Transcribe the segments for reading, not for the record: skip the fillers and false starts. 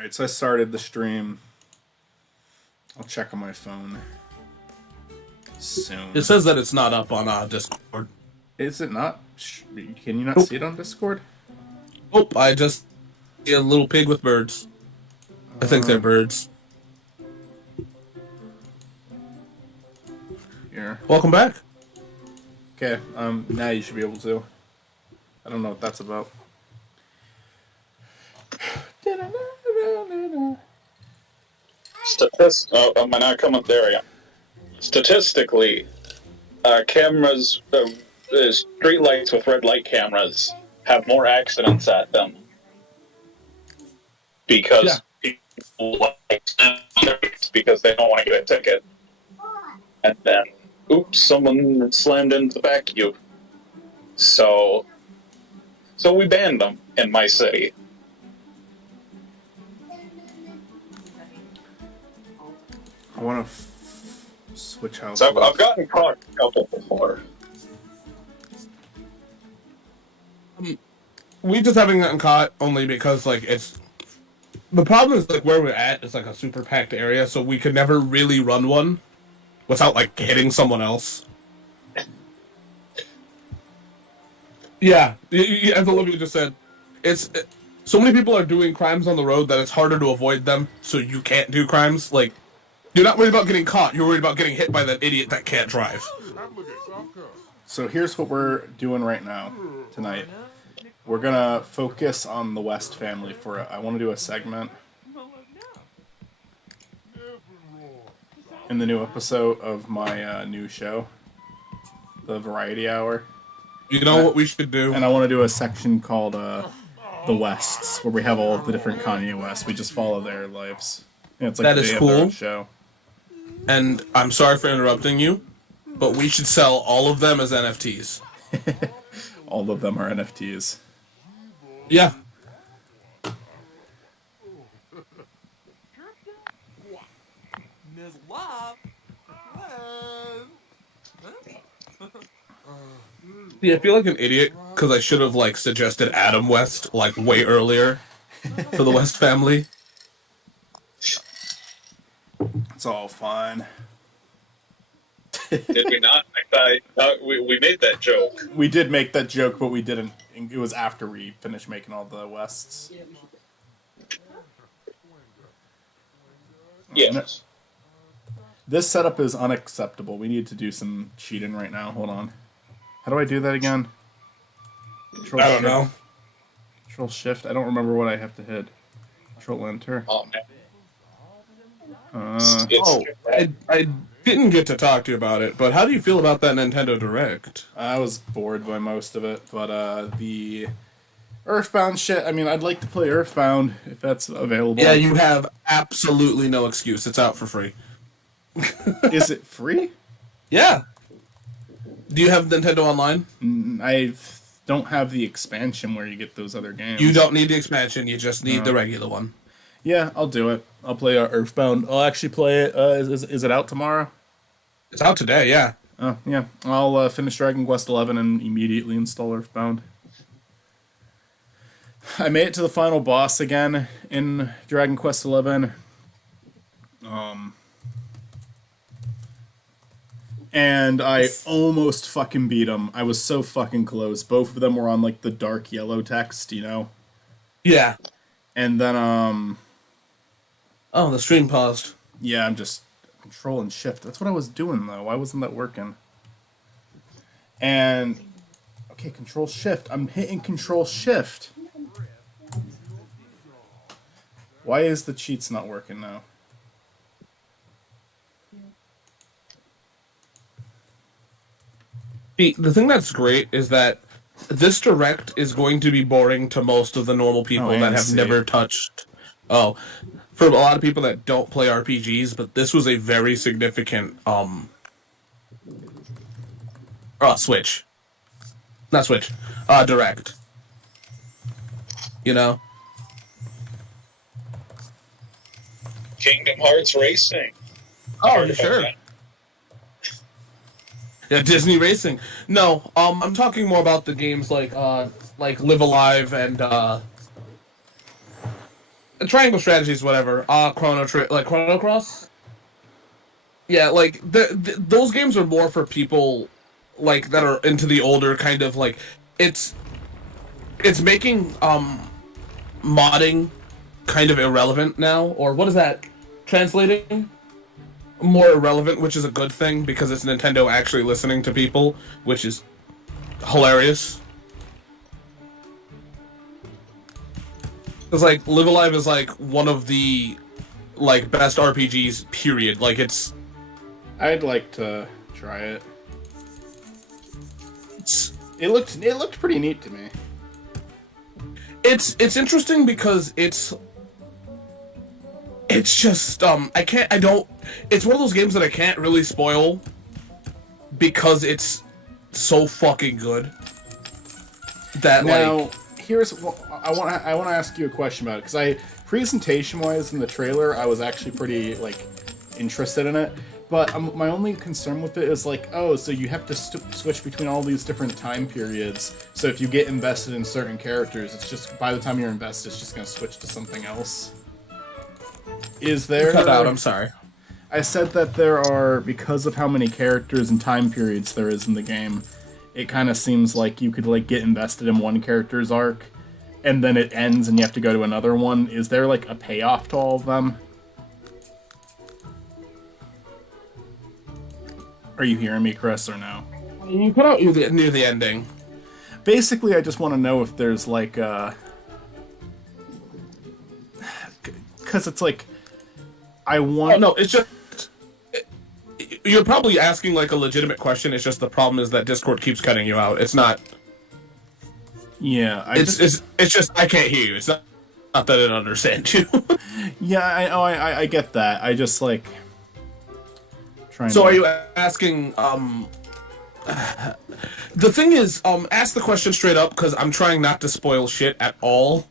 Alright, so I started the stream. I'll check on my phone soon. It says that it's not up on Discord. Is it not? Can you not see it on Discord? Oh, I just see a little pig with birds. I think they're birds. Here. Welcome back. Okay, now you should be able to. I don't know what that's about. Am I not coming there yet? Statistically, cameras, street lights with red light cameras have more accidents at them because people like because they don't want to get a ticket, and then oops, someone slammed into the back of you. So we banned them in my city. I want to switch houses. So I've gotten caught a couple before. We just haven't gotten caught only because like it's the problem is like where we're at is like a super packed area, so we could never really run one without like hitting someone else. Yeah, as Olivia just said, so many people are doing crimes on the road that it's harder to avoid them, so you can't do crimes. Like, you're not worried about getting caught, you're worried about getting hit by that idiot that can't drive. So here's what we're doing right now, tonight. We're gonna focus on the West family for I want to do a segment in the new episode of my new show, the Variety Hour. You know what we should do? And I want to do a section called The Wests, where we have all of the different Kanye Wests. We just follow their lives. And it's like That they is have their own cool. show. And I'm sorry for interrupting you, but we should sell all of them as NFTs. All of them are NFTs. Yeah. Yeah, I feel like an idiot because I should have like suggested Adam West like way earlier for the West family. It's all fine. Did we not? I thought we made that joke. We did make that joke, but we didn't. It was after we finished making all the Wests. Yes. This setup is unacceptable. We need to do some cheating right now. Hold on. How do I do that again? Control I don't shift. know. Control Shift. I don't remember what I have to hit. Control Enter. Oh man. I didn't get to talk to you about it, but how do you feel about that Nintendo Direct? I was bored by most of it, but the Earthbound shit. I mean, I'd like to play Earthbound if that's available. Yeah, you have absolutely no excuse. It's out for free. Is it free? Yeah. Do you have Nintendo Online? I don't have the expansion where you get those other games. You don't need the expansion. You just need the regular one. Yeah, I'll do it. I'll play Earthbound. I'll actually play it. Is it out tomorrow? It's out today, yeah. Oh, yeah. I'll finish Dragon Quest XI and immediately install Earthbound. I made it to the final boss again in Dragon Quest XI. And I almost fucking beat him. I was so fucking close. Both of them were on, like, the dark yellow text, you know? Yeah. And then, Oh, the stream paused. yeah, I'm just Control and Shift. That's what I was doing, though. Why wasn't that working? And, okay, Control Shift. I'm hitting Control Shift. Why is the cheats not working now? The thing that's great is that this Direct is going to be boring to most of the normal people that have never touched... Oh, for a lot of people that don't play RPGs, but this was a very significant, Switch. Not Switch. Direct. You know? Kingdom Hearts Racing. Oh, sure. Yeah, Disney Racing. No, I'm talking more about the games like Live Alive and Triangle strategies, whatever. Chrono Cross. Yeah, like those games are more for people like that are into the older kind of like it's making modding kind of irrelevant now, or what is that translating? More irrelevant, which is a good thing because it's Nintendo actually listening to people, which is hilarious. It's like Live Alive is like one of the like best RPGs. Period. Like it's. I'd like to try it. It looked pretty neat to me. It's interesting because it's just it's one of those games that I can't really spoil because it's so fucking good that now here's I want to ask you a question about it, because presentation wise in the trailer I was actually pretty like interested in it, but my only concern with it is like, oh, so you have to switch between all these different time periods, so if you get invested in certain characters, it's just by the time you're invested it's just going to switch to something else. Is there... Cut out, I'm sorry. I said that there are, because of how many characters and time periods there is in the game, it kind of seems like you could like get invested in one character's arc, and then it ends and you have to go to another one. Is there like a payoff to all of them? Are you hearing me, Chris, or no? You put out near the ending. Basically, I just want to know if there's like because it's like... I want... Oh, no, it's just... You're probably asking, like, a legitimate question. It's just the problem is that Discord keeps cutting you out. It's not... Yeah, It's just, I can't hear you. It's not that I don't understand you. Yeah, I get that. I just, like... So are you asking, The thing is, ask the question straight up, because I'm trying not to spoil shit at all.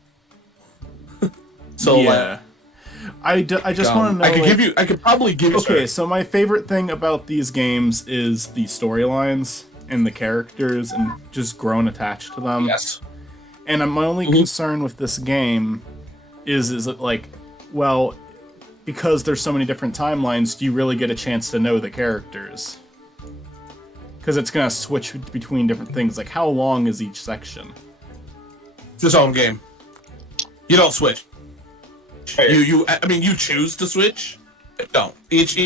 So, yeah. I just want to know... I could probably give you... Okay, so my favorite thing about these games is the storylines and the characters and just growing attached to them. Yes. And my only concern with this game is it like, well, because there's so many different timelines, do you really get a chance to know the characters? Because it's going to switch between different things. Like, how long is each section? It's its own game. You don't switch. I mean, you choose to switch. Don't. Each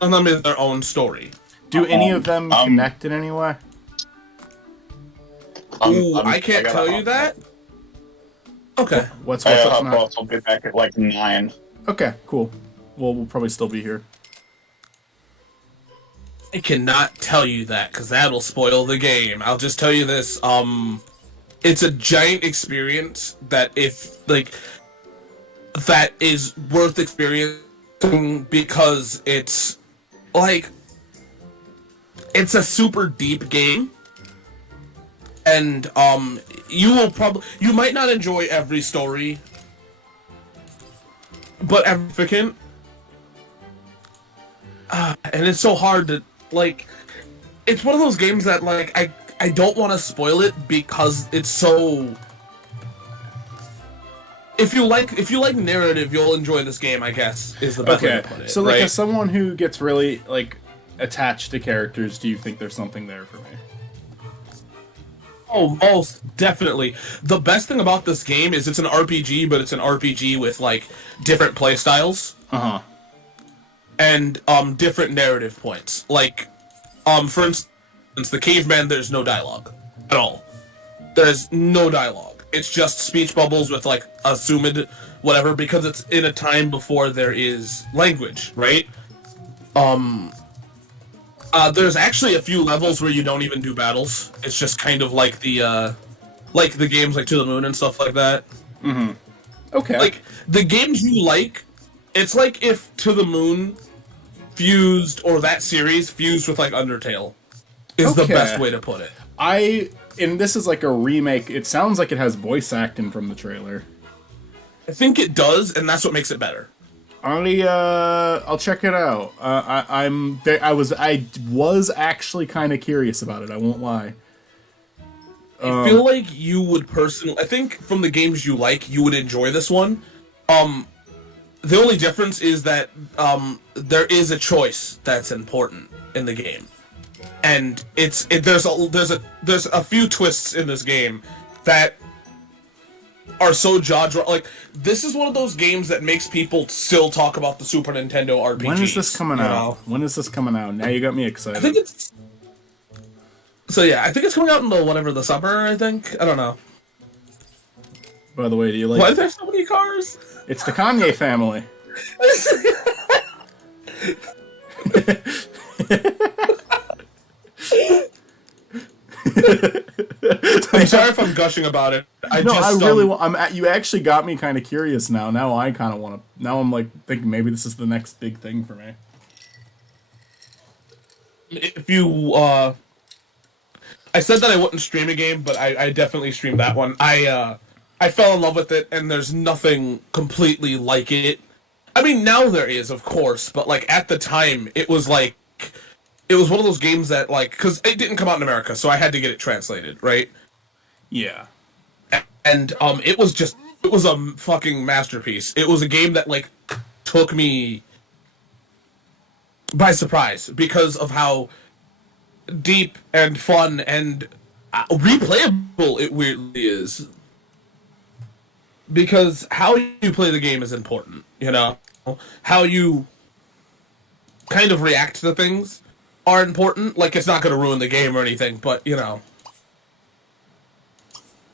of them is their own story. Do any of them connect in any way? I can't tell you that. Okay. What's up now? I'll be back at like 9. Okay, cool. Well, we'll probably still be here. I cannot tell you that because that'll spoil the game. I'll just tell you this. It's a giant experience that that is worth experiencing because it's like it's a super deep game, and you might not enjoy every story, but significant. And it's so hard to like. It's one of those games that like I don't want to spoil it because it's so. If you like narrative, you'll enjoy this game, I guess, is the best way to put it. So, like, as someone who gets really, like, attached to characters, do you think there's something there for me? Oh, most definitely. The best thing about this game is it's an RPG, but it's an RPG with, like, different playstyles. Uh-huh. And, different narrative points. Like, for instance, the caveman, there's no dialogue at all. There's no dialogue. It's just speech bubbles with, like, assumed whatever, because it's in a time before there is language, right? There's actually a few levels where you don't even do battles. It's just kind of like the games like To the Moon and stuff like that. Mm-hmm. Okay. Like, the games you like, it's like if To the Moon fused, or that series fused with, like, Undertale, is the best way to put it. And this is like a remake. It sounds like it has voice acting from the trailer. I think it does, and that's what makes it better. I'll check it out. I was actually kind of curious about it. I won't lie. I feel like you would personally. I think from the games you like, you would enjoy this one. The only difference is that there is a choice that's important in the game, and there's a few twists in this game that are so jaw-dropping. Like, this is one of those games that makes people still talk about the Super Nintendo RPGs. When is this coming out? When is this coming out? Now you got me excited. I think it's coming out in the summer. I think, I don't know. By the way, do you like? Why are there so many cars? It's the Kanye family. I'm sorry if I'm gushing about it. You actually got me kind of curious now. Now I kind of want to. Now I'm like thinking maybe this is the next big thing for me. If you, I said that I wouldn't stream a game, but I definitely streamed that one. I fell in love with it, and there's nothing completely like it. I mean, now there is, of course, but, like, at the time, it was one of those games that, like, because it didn't come out in America, so I had to get it translated, right? Yeah. And, it was a fucking masterpiece. It was a game that, like, took me by surprise because of how deep and fun and replayable it weirdly is. Because how you play the game is important, you know? How you kind of react to things are important. Like, it's not going to ruin the game or anything, but, you know.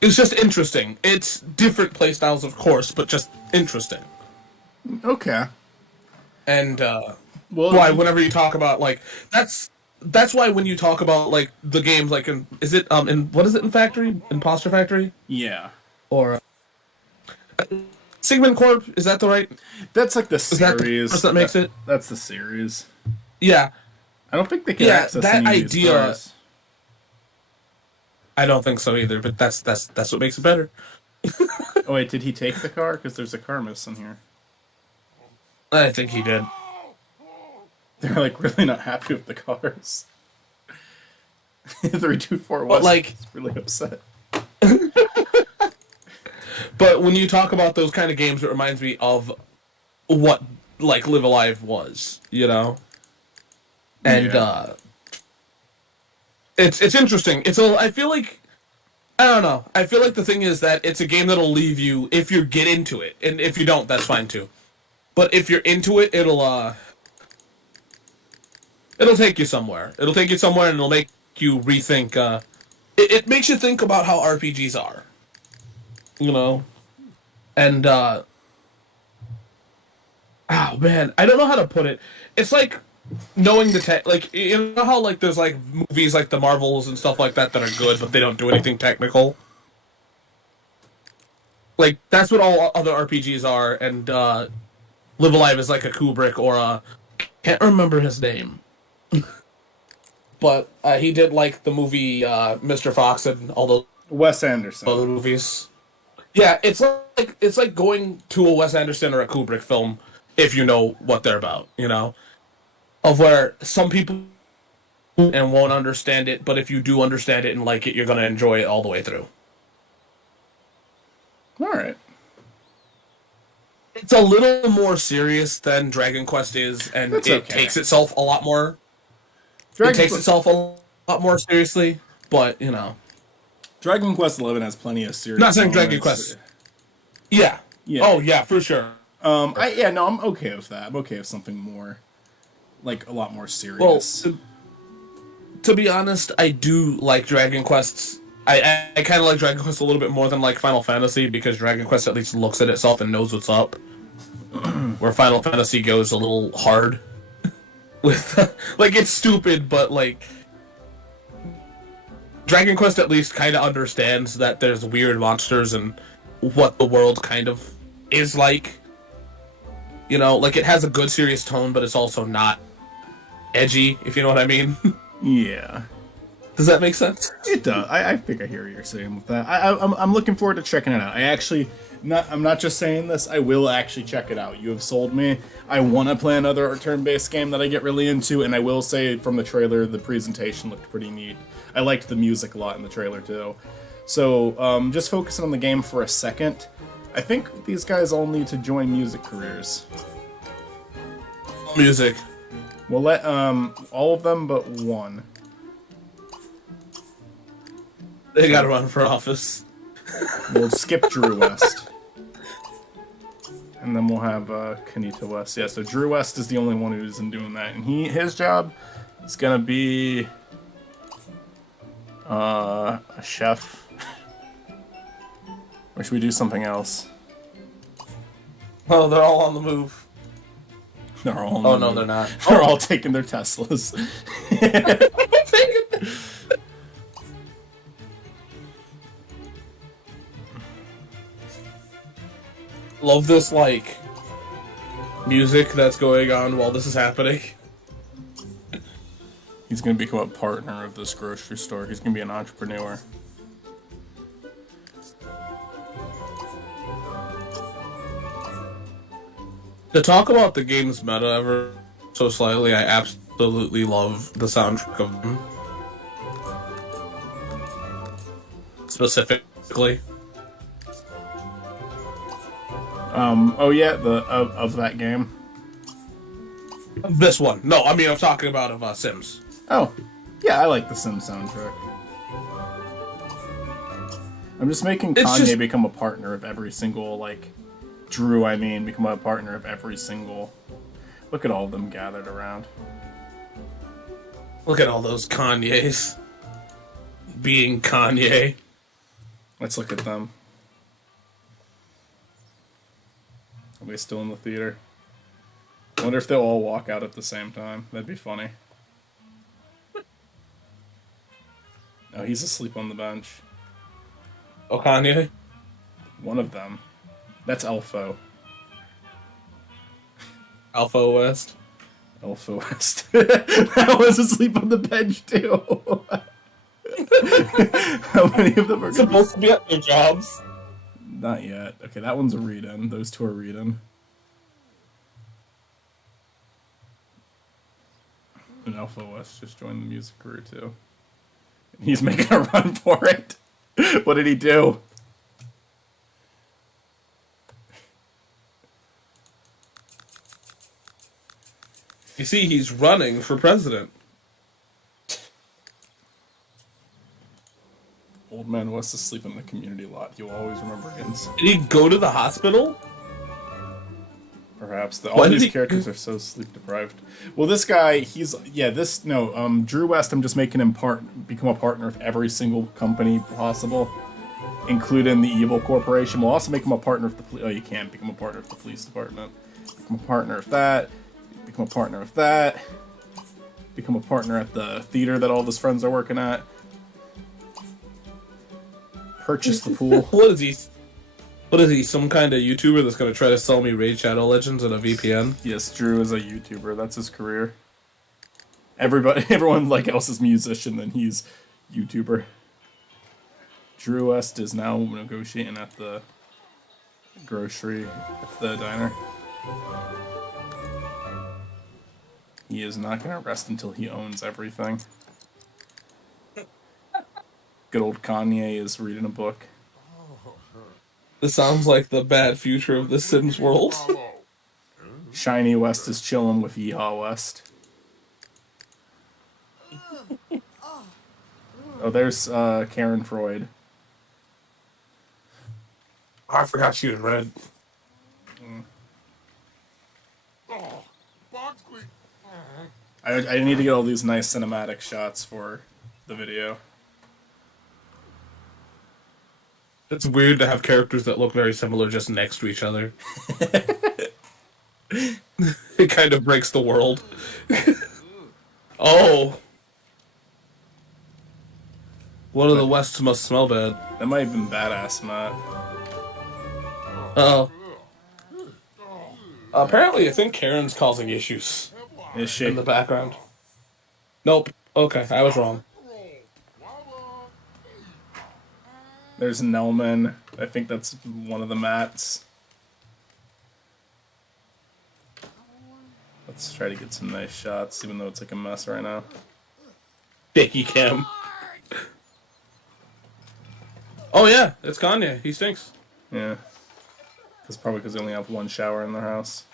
It's just interesting. It's different playstyles, of course, but just interesting. Okay. And, whenever you talk about, like, that's why when you talk about, like, the games, like, what is it in Factory? Imposter Factory? Yeah. Or, Sigmund Corp, is that the right? That's like the series. That makes it? That's the series. Yeah. I don't think they can access that any of these idea. cars. I don't think so either, but that's what makes it better. Oh wait, did he take the car? Because there's a car missing here. I think he did. They're like really not happy with the cars. 324 was like really upset. But when you talk about those kind of games, it reminds me of what, like, Live Alive was, you know? And, it's interesting. I feel like, I don't know. I feel like the thing is that it's a game that'll leave you if you get into it. And if you don't, that's fine too. But if you're into it, it'll take you somewhere. It'll take you somewhere and it'll make you rethink, it makes you think about how RPGs are. You know, and oh man, I don't know how to put it. It's like knowing the tech, like, you know how, like, there's like movies like the Marvels and stuff like that that are good, but they don't do anything technical. Like, that's what all other RPGs are, and Live Alive is like a Kubrick or a, can't remember his name, but he did like the movie Mr. Fox and all those Wes Anderson other movies. Yeah, it's like going to a Wes Anderson or a Kubrick film if you know what they're about, you know? Of where some people and won't understand it, but if you do understand it and like it, you're going to enjoy it all the way through. All right. It's a little more serious than Dragon Quest is, and takes itself a lot more. It takes itself a lot more seriously, but, you know. Dragon Quest XI has plenty of serious. Not saying Dragon Quest. Yeah. Oh yeah, for sure. I'm okay with that. I'm okay with something more, like, a lot more serious. Well, to be honest, I do like Dragon Quests. I kind of like Dragon Quest a little bit more than like Final Fantasy because Dragon Quest at least looks at itself and knows what's up. Where Final Fantasy goes a little hard with like, it's stupid, but like. Dragon Quest at least kind of understands that there's weird monsters and what the world kind of is like. You know, like, it has a good serious tone, but it's also not edgy, if you know what I mean. Yeah. Does that make sense? It does. I think I hear what you're saying with that. I'm looking forward to checking it out. I'm not just saying this, I will actually check it out. You have sold me. I want to play another turn-based game that I get really into, and I will say from the trailer, the presentation looked pretty neat. I liked the music a lot in the trailer, too. So, just focusing on the game for a second, I think these guys all need to join music careers. Music. We'll let all of them but one. They gotta run for office. We'll skip Drew West. And then we'll have Kanita West. Yeah, so Drew West is the only one who isn't doing that. And his job is gonna be a chef. Or should we do something else? Oh, they're all on the move. They're all Oh, no, they're not. They're all taking their Teslas. Love this, like, music that's going on while this is happening. He's gonna become a partner of this grocery store. He's gonna be an entrepreneur. To talk about the game's meta ever so slightly, I absolutely love the soundtrack of them. Specifically. Oh yeah, of that game. This one. No, I mean, I'm talking about of Sims. Oh, yeah, I like the Sims soundtrack. I'm just making Kanye become a partner of every single, like, Drew, I mean, become a partner of every single... Look at all of them gathered around. Look at all those Kanyes. Being Kanye. Let's look at them. Are they still in the theater? I wonder if they'll all walk out at the same time. That'd be funny. Oh, he's asleep on the bench. Oh, Kanye? One of them. That's Elfo. Alpha West. Elfo West. That was asleep on the bench, too. How many of them are Supposed to be at their jobs? Not yet. Okay, that one's a read-in. Those two are read-in. And Alpha West just joined the music crew, too. And he's making a run for it. What did he do? You see, he's running for president. Old man West asleep in the community lot. You'll always remember him. Did he go to the hospital? Perhaps. All these characters are so sleep deprived. Well, this guy, Drew West, I'm just making him become a partner of every single company possible, including the evil corporation. We'll also make him a partner of the police. Oh, you can't become a partner of the police department. Become a partner of that. Become a partner of that. Become a partner at the theater that all of his friends are working at. Purchase the pool. What is he? What is he? Some kind of YouTuber that's gonna try to sell me Raid Shadow Legends and a VPN? Yes, Drew is a YouTuber. That's his career. Everyone like else is musician, then he's YouTuber. Drew West is now negotiating at the at the diner. He is not gonna rest until he owns everything. Good old Kanye is reading a book. This sounds like the bad future of the Sims world. Shiny West is chilling with Yeehaw West. Oh, there's Karen Freud. I forgot she was red. I need to get all these nice cinematic shots for the video. It's weird to have characters that look very similar just next to each other. It kind of breaks the world. Oh. One of the Wests must smell bad. That might have been badass, Matt. Oh. Apparently, I think Karen's causing issues. Is she? In the background. Nope. Okay, I was wrong. There's Nelman. I think that's one of the mats. Let's try to get some nice shots, even though it's like a mess right now. Shaky cam. Oh yeah, it's Kanye. He stinks. Yeah. Probably because they only have one shower in their house.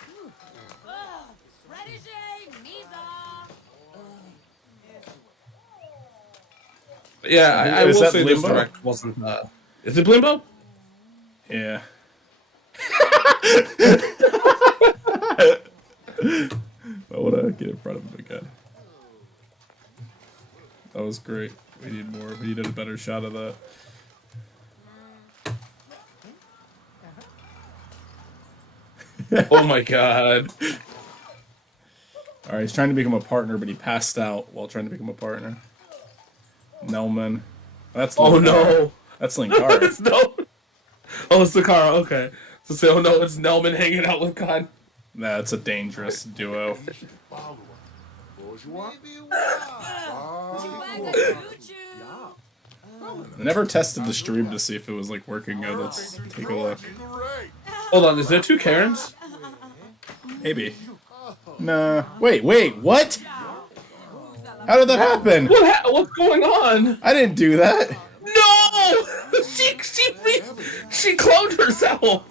Yeah, I will Is that say this Blimbo? direct wasn't. Is it Blimbo? Yeah. I want to get in front of him again. That was great. We need more. We needed a better shot of that. Oh my god. Alright, he's trying to become a partner, but he passed out while trying to become a partner. Nelman. That's Oh Linkara. no. That's Linkara. It's no. Oh, it's the car. Okay. So say, oh no, it's Nelman hanging out with Khan. Nah, it's a dangerous duo. I never tested the stream to see if it was like working good. Let's take a look. Hold on, is there two Karens? Maybe. Nah. Wait, what? How did that happen? What's going on? I didn't do that. No! She cloned herself.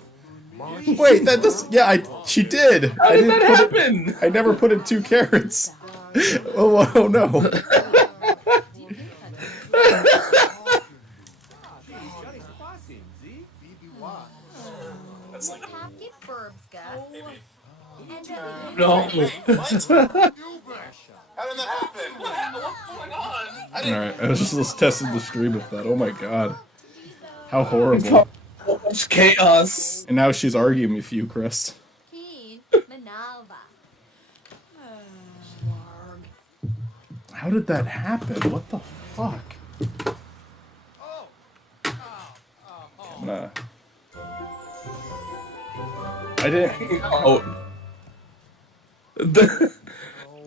Wait, that does. Yeah, she did. How did that happen? I never put in 2 carrots. Oh no. No. How did that happen? What's going on? Alright, I was just testing the stream of that. Oh my god. How horrible. It's chaos. And now she's arguing with you, Chris. How did that happen? What the fuck? Nah. I didn't. Oh.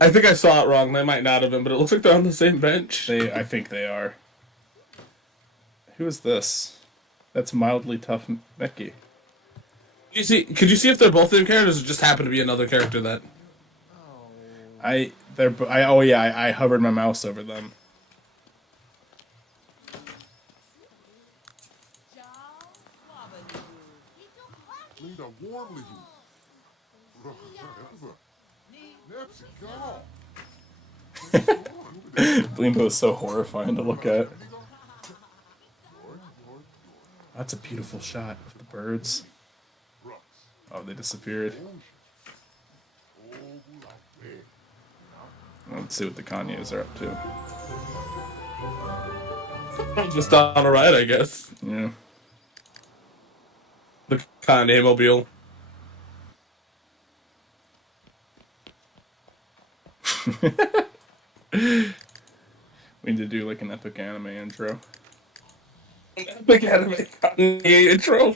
I think I saw it wrong. They might not have been, but it looks like they're on the same bench. I think they are. Who is this? That's mildly tough Mickey. Could you see if they're both in characters, or just happen to be another character that? I hovered my mouse over them. Blimbo is so horrifying to look at. That's a beautiful shot of the birds. Oh, they disappeared. Let's see what the Kanyes are up to. Just on a ride, I guess. Yeah. The Kanye mobile. We need to do like an epic anime intro. Epic anime Kanye intro.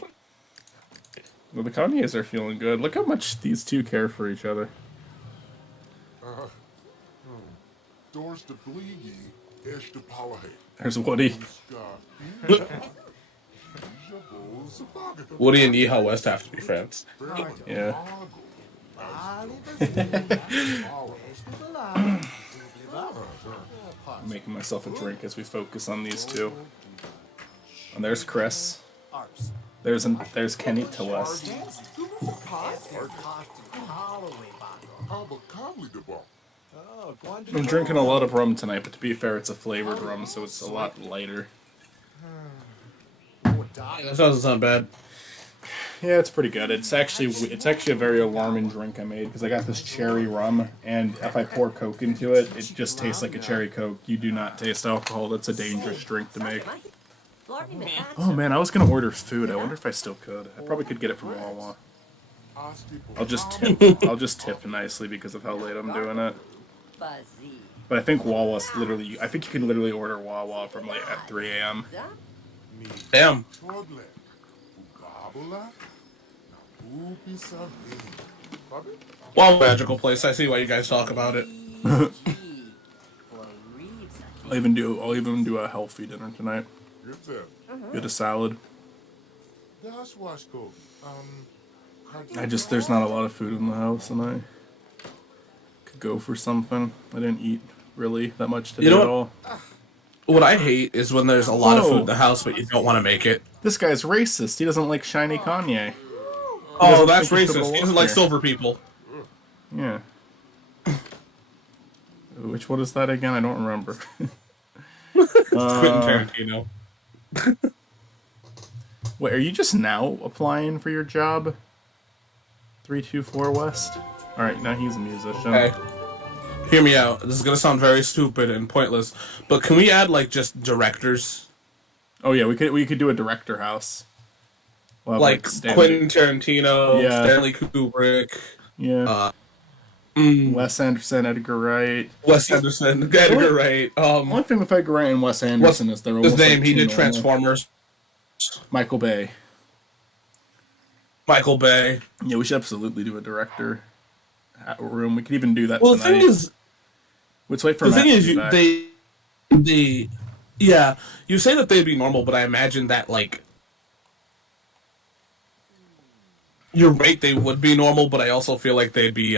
Well, the Kanyes are feeling good. Look how much these two care for each other. There's Woody. Woody and Yeehaw West have to be friends. Yeah. I'm making myself a drink as we focus on these two. And there's Chris. There's Kenny to West. I'm drinking a lot of rum tonight, but to be fair, it's a flavored rum, so it's a lot lighter. That doesn't sound bad. Yeah, it's pretty good. It's actually a very alarming drink I made because I got this cherry rum, and if I pour Coke into it, it just tastes like a cherry Coke. You do not taste alcohol. That's a dangerous drink to make. Oh man, I was gonna order food. I wonder if I still could. I probably could get it from Wawa. I'll just tip nicely because of how late I'm doing it. But I think Wawa's literally. I think you can literally order Wawa from like at 3 a.m. Damn. Wow, magical place. I see why you guys talk about it. I'll even do a healthy dinner tonight. Get a salad. There's not a lot of food in the house, and I could go for something. I didn't eat really that much today at all. What I hate is when there's a lot of food in the house, but you don't want to make it. This guy's racist. He doesn't like shiny Kanye. Oh, that's think he should racist. roll He doesn't up like here. silver people. Yeah. Which what is that again? I don't remember. Quentin Tarantino. Wait, are you just now applying for your job? 324 West? Alright, now he's a musician. Okay. Hear me out. This is gonna sound very stupid and pointless, but can we add like just directors? Oh yeah, we could do a director house. We'll have, Like Stanley. Quentin Tarantino, Yeah. Stanley Kubrick, Yeah. Wes Anderson, Edgar Wright. Wes Anderson, Edgar Wright. One thing with Edgar Wright and Wes Anderson is they're almost His name, like he too did normal. Transformers. Michael Bay. Michael Bay. Yeah, we should absolutely do a director room. We could even do that Well, tonight. the thing is, Let's wait for the Matt thing to is, be back. yeah, you say that they'd be normal, but I imagine that like, you're right, they would be normal, but I also feel like they'd be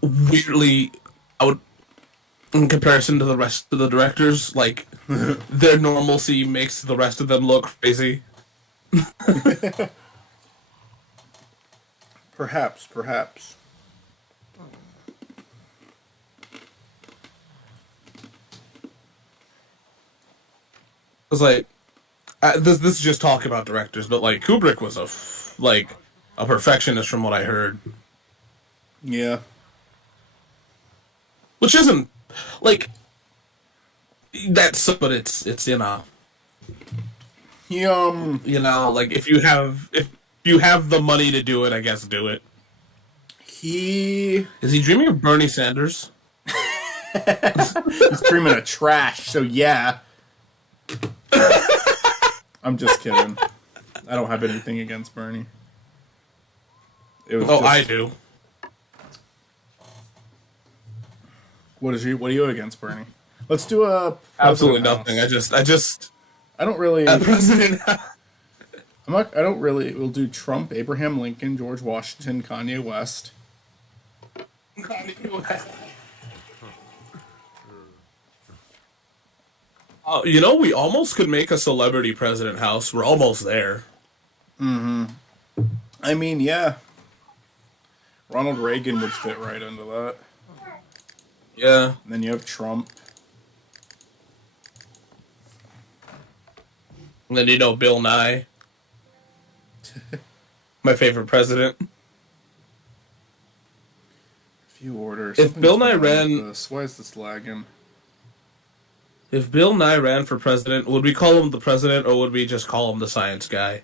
weirdly out in comparison to the rest of the directors. Like, their normalcy makes the rest of them look crazy. Perhaps. It's like, this is just talk about directors, but like Kubrick was a perfectionist from what I heard, Yeah. which isn't like that's, but it's He like if you have the money to do it, I guess do it. he Is he dreaming of Bernie Sanders? he's dreaming of trash, so yeah. I'm just kidding. I don't have anything against Bernie. It was just, I do. What are you against Bernie? Let's do a Absolutely President nothing. House. I just I don't really. President. I don't really. We'll do Trump, Abraham Lincoln, George Washington, Kanye West. You know, we almost could make a celebrity president house. We're almost there. I mean, yeah. Ronald Reagan would fit right into that. Yeah. And then you have Trump. And then, you know, Bill Nye. My favorite president. Few orders. If Bill Nye ran- Why is this lagging? If Bill Nye ran for president, would we call him the president or would we just call him the science guy?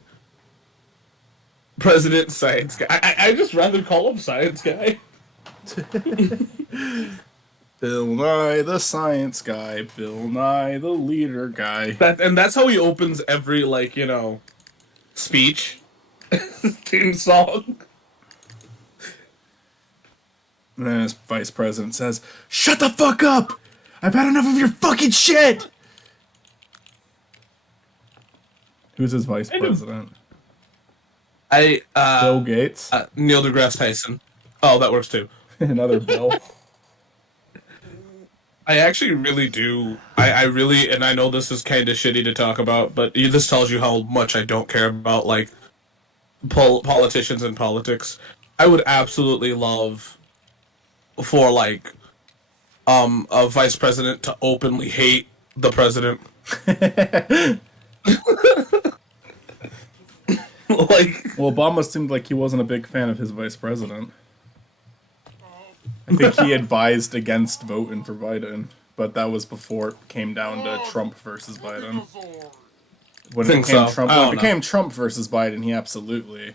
President Science Guy. I just rather call him Science Guy. Bill Nye, the science guy. Bill Nye, the leader guy. And that's how he opens every, like, you know, speech. Theme song. And then his vice president says, "Shut the fuck up! I've had enough of your fucking shit!" Who's his vice president? Bill Gates? Neil deGrasse Tyson. Oh, that works too. Another Bill. I actually really do. I really, and I know this is kind of shitty to talk about, but this tells you how much I don't care about, like, politicians and politics. I would absolutely love for, like, a vice president to openly hate the president. Like, Well, Obama seemed like he wasn't a big fan of his vice president. I think he advised against voting for Biden, but that was before it came down to Trump versus Biden. When it Think became so. Trump, I when don't it became Trump versus Biden, he absolutely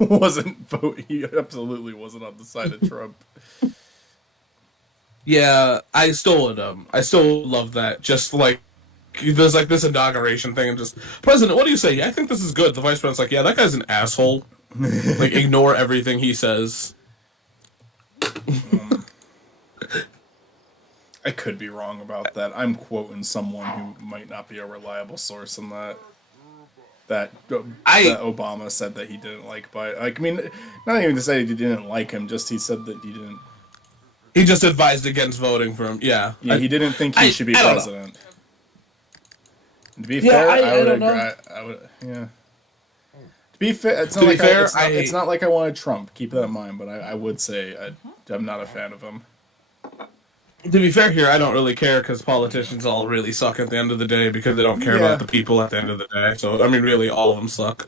wasn't vote. He absolutely wasn't on the side of Trump. yeah, I still would. I still love that. Just like there's like this inauguration thing, and just President, what do you say? Yeah, I think this is good. The vice president's like, yeah, that guy's an asshole. Like, ignore everything he says. I could be wrong about that. I'm quoting someone who might not be a reliable source in that. That Obama said that he didn't like Biden. Like, I mean, not even to say he didn't like him, just he said that he didn't. He just advised against voting for him. Yeah. Yeah, he didn't think he should be I don't president. To be Yeah, fair, I I would don't agree. know. I would, yeah. To Be fair, it's not like it's not like I wanted Trump. Keep that in mind, but I would say I'm not a fan of him. To be fair here, I don't really care because politicians all really suck at the end of the day because they don't care about the people at the end of the day. So I mean, really, all of them suck.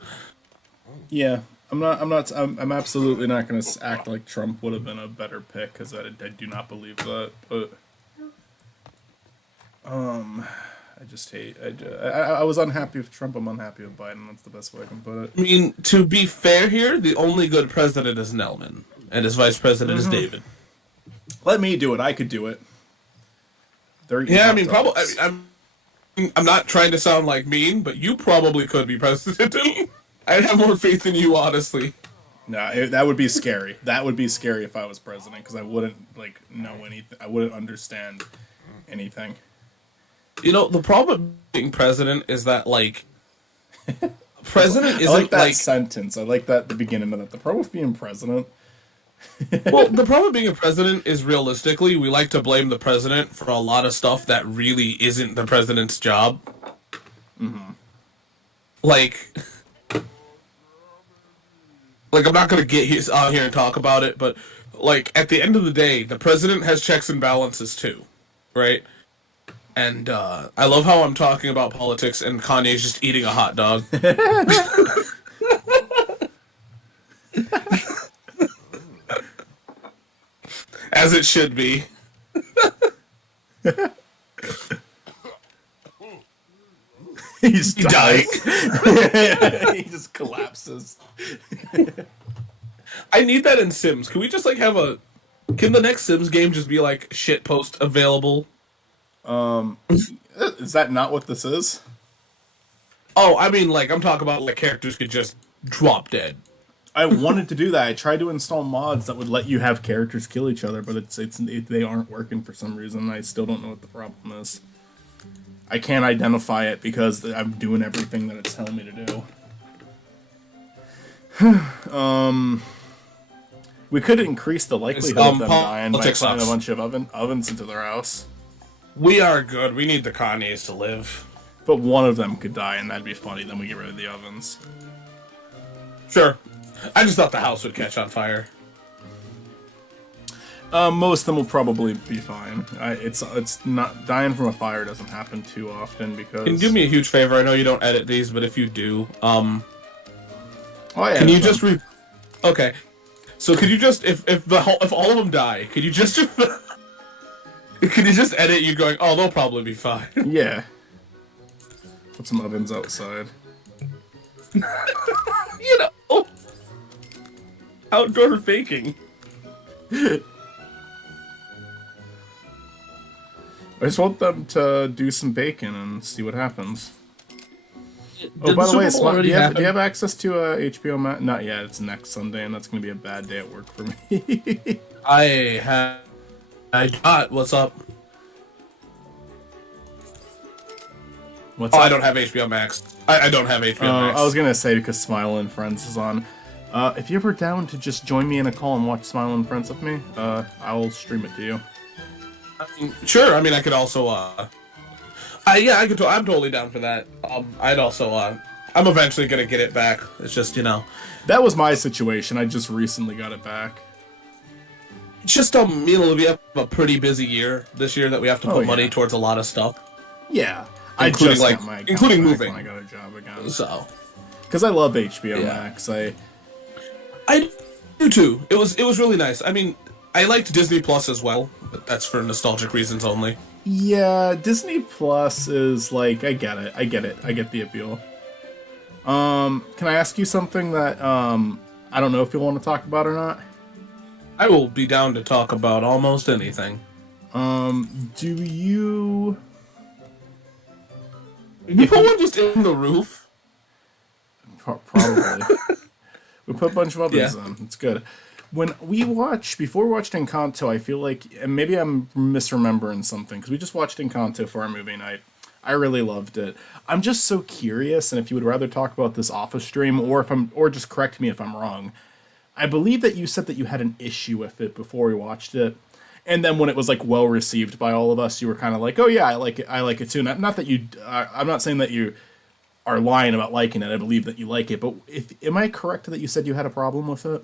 Yeah, I'm absolutely not going to act like Trump would have been a better pick because I do not believe that. But I just hate. I was unhappy with Trump. I'm unhappy with Biden. That's the best way I can put it. I mean, to be fair here, the only good president is Nelman, and his vice president is David. Let me do it. I could do it. Yeah, I mean, probably. I'm not trying to sound like mean, but you probably could be president. I'd have more faith in you, honestly. No, that would be scary. That would be scary if I was president because I wouldn't know anything. I wouldn't understand anything. You know, the problem with being president is that, president isn't I like that sentence. I like that at the beginning of it. The problem with being president. Well, the problem with being a president is realistically, we like to blame the president for a lot of stuff that really isn't the president's job. Mm-hmm. I'm not going to get out here and talk about it, but, at the end of the day, the president has checks and balances too, right? And I love how I'm talking about politics and Kanye's just eating a hot dog. As it should be. He's dying. He just collapses. I need that in Sims. Can we just have a... Can the next Sims game just be shitpost available? Is that not what this is? Oh, I mean, I'm talking about characters could just drop dead. I wanted to do that. I tried to install mods that would let you have characters kill each other, but they aren't working for some reason. I still don't know what the problem is. I can't identify it because I'm doing everything that it's telling me to do. We could increase the likelihood of them dying by putting a bunch of ovens into their house. We are good. We need the Kanyes to live. But one of them could die, and that'd be funny. Then we get rid of the ovens. Sure. I just thought the house would catch on fire. Most of them will probably be fine. It's not dying from a fire doesn't happen too often because. Can you do me a huge favor? I know you don't edit these, but if you do, can you just Okay, so could you just if all of them die, could you just could you just edit you going? Oh, they'll probably be fine. Yeah. Put some ovens outside. You know, outdoor baking. I just want them to do some bacon and see what happens. Oh, by the way, do you have access to HBO Max? Not yet. It's next Sunday, and that's going to be a bad day at work for me. I got. What's up? What's up? I don't have HBO Max. I don't have HBO Max. I was going to say because Smile and Friends is on. If you're ever down to just join me in a call and watch Smile and Friends with me, I'll stream it to you. Sure. I mean, I could also. I could. I'm totally down for that. I'd also. I'm eventually gonna get it back. It's just That was my situation. I just recently got it back. It's just we have a pretty busy year this year that we have to put money towards a lot of stuff. Yeah, including, I just got my including moving. When I got a job again. So, because I love HBO Max, I do too. It was really nice. I mean, I liked Disney Plus as well, but that's for nostalgic reasons only. Yeah, Disney Plus is I get it. I get the appeal. Can I ask you something that I don't know if you want to talk about or not? I will be down to talk about almost anything. Do you put one just in the roof? Probably. We put a bunch of ovens in. It's good. Before we watched Encanto, I feel like, and maybe I'm misremembering something, because we just watched Encanto for our movie night. I really loved it. I'm just so curious, and if you would rather talk about this off a stream, or just correct me if I'm wrong. I believe that you said that you had an issue with it before we watched it, and then when it was well received by all of us, you were kind of like, "Oh yeah, I like it too." Not that you. I'm not saying that you are lying about liking it. I believe that you like it, but am I correct that you said you had a problem with it?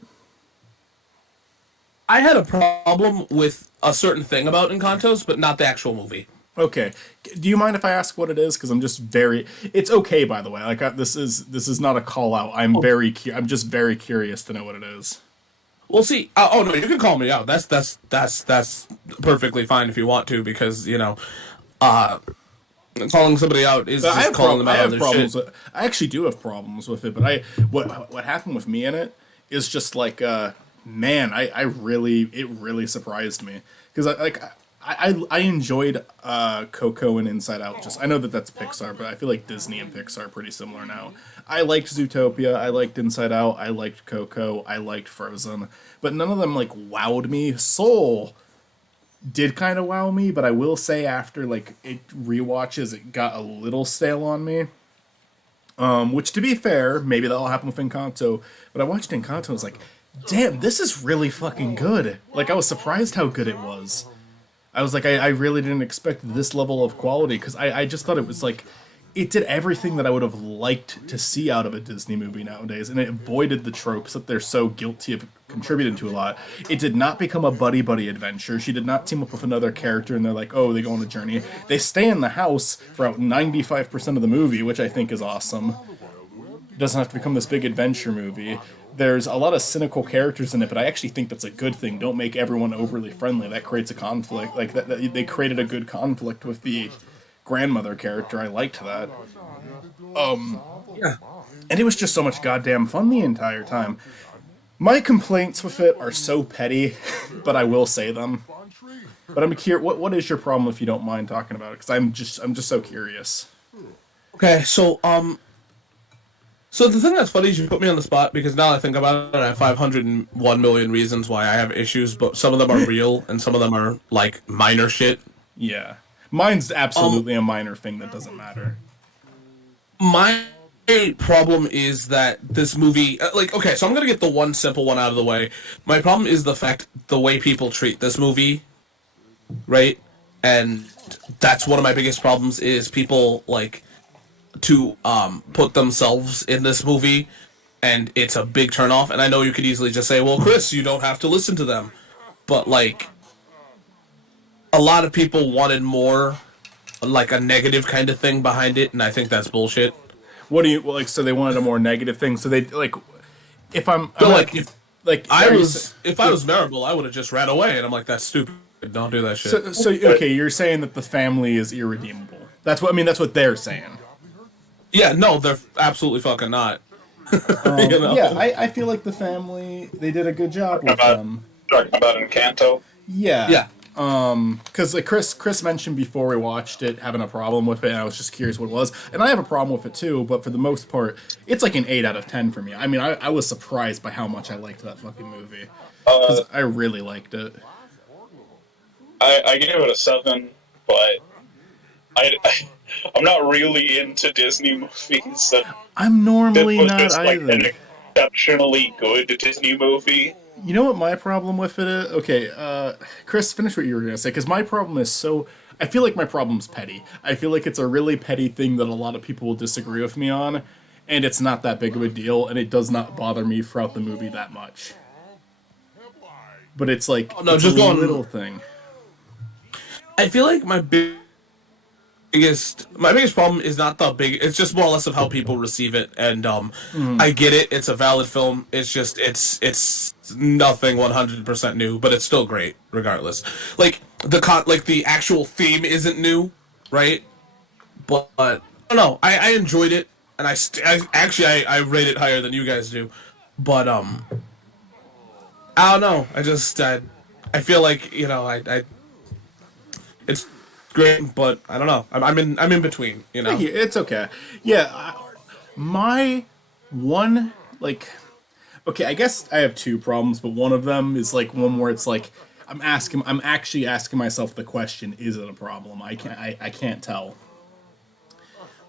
I had a problem with a certain thing about Encantos, but not the actual movie. Okay. Do you mind if I ask what it is? Because I'm just very. It's okay, by the way. Like this is not a call out. I'm just very curious to know what it is. We'll see. Oh no, you can call me out. That's perfectly fine if you want to, because calling somebody out is just calling them out on their shit. I actually do have problems with it, but what happened with me in it is just like man, it really surprised me because I enjoyed Coco and Inside Out. Just I know that that's Pixar, but I feel like Disney and Pixar are pretty similar now. I liked Zootopia, I liked Inside Out, I liked Coco, I liked Frozen, but none of them like wowed me. Soul did kind of wow me, but I will say after like it rewatches, it got a little stale on me. Which to be fair, maybe that'll happen with Encanto, but I watched Encanto and was like, damn, this is really fucking good. Like I was surprised how good it was. I was like, I really didn't expect this level of quality because I just thought it was like, it did everything that I would have liked to see out of a Disney movie nowadays, and it avoided the tropes that they're so guilty of contributing to a lot. It did not become a buddy-buddy adventure. She did not team up with another character and they're like, oh, they go on a journey. They stay in the house for about 95% of the movie, which I think is awesome. It doesn't have to become this big adventure movie. There's a lot of cynical characters in it, but I actually think that's a good thing. Don't make everyone overly friendly. That creates a conflict. Like that they created a good conflict with the grandmother character. I liked that. Yeah. And it was just so much goddamn fun the entire time. My complaints with it are so petty, but I will say them. But I'm curious. What is your problem if you don't mind talking about it? Because I'm just so curious. Okay, so the thing that's funny is you put me on the spot because now I think about it, I have 501 million reasons why I have issues, but some of them are real and some of them are like minor shit. Yeah. Mine's absolutely a minor thing that doesn't matter. My problem is that this movie, okay, so I'm gonna get the one simple one out of the way. My problem is the way people treat this movie, right? And that's one of my biggest problems is people like to put themselves in this movie, and it's a big turnoff. And I know you could easily just say, well, Chris, you don't have to listen to them, but like a lot of people wanted more like a negative kind of thing behind it, and I think that's bullshit. What do you like? So they wanted a more negative thing. So they like, if if I was Maribel, I would have just ran away, and I'm like, that's stupid. Don't do that shit. So okay, you're saying that the family is irredeemable. That's what they're saying. Yeah, no, they're absolutely fucking not. You know? Yeah, I feel like the family, they did a good job with them. Talking about Encanto? Yeah. Yeah. Because like Chris mentioned before we watched it having a problem with it, and I was just curious what it was. And I have a problem with it too, but for the most part, it's like an 8 out of 10 for me. I mean, I was surprised by how much I liked that fucking movie. Because I really liked it. I gave it a 7, but I'm not really into Disney movies. I'm normally this was not just either. like an exceptionally good Disney movie. You know what my problem with it is? Okay, Chris, finish what you were going to say, because my problem is so... I feel like my problem's petty. I feel like it's a really petty thing that a lot of people will disagree with me on, and it's not that big of a deal, and it does not bother me throughout the movie that much. But it's like it's just a one little thing. I feel like my biggest problem is not the big. It's just more or less of how people receive it, and I get it. It's a valid film. It's just it's nothing 100% new, but it's still great regardless. Like the actual theme isn't new, right? But I don't know. I enjoyed it, and I rate it higher than you guys do, but I don't know. I feel like it's great, but I don't know. I'm in between. You know, It's okay. Yeah, my one okay, I guess I have two problems, but one of them is like one where it's like I'm actually asking myself the question: is it a problem? I can't tell.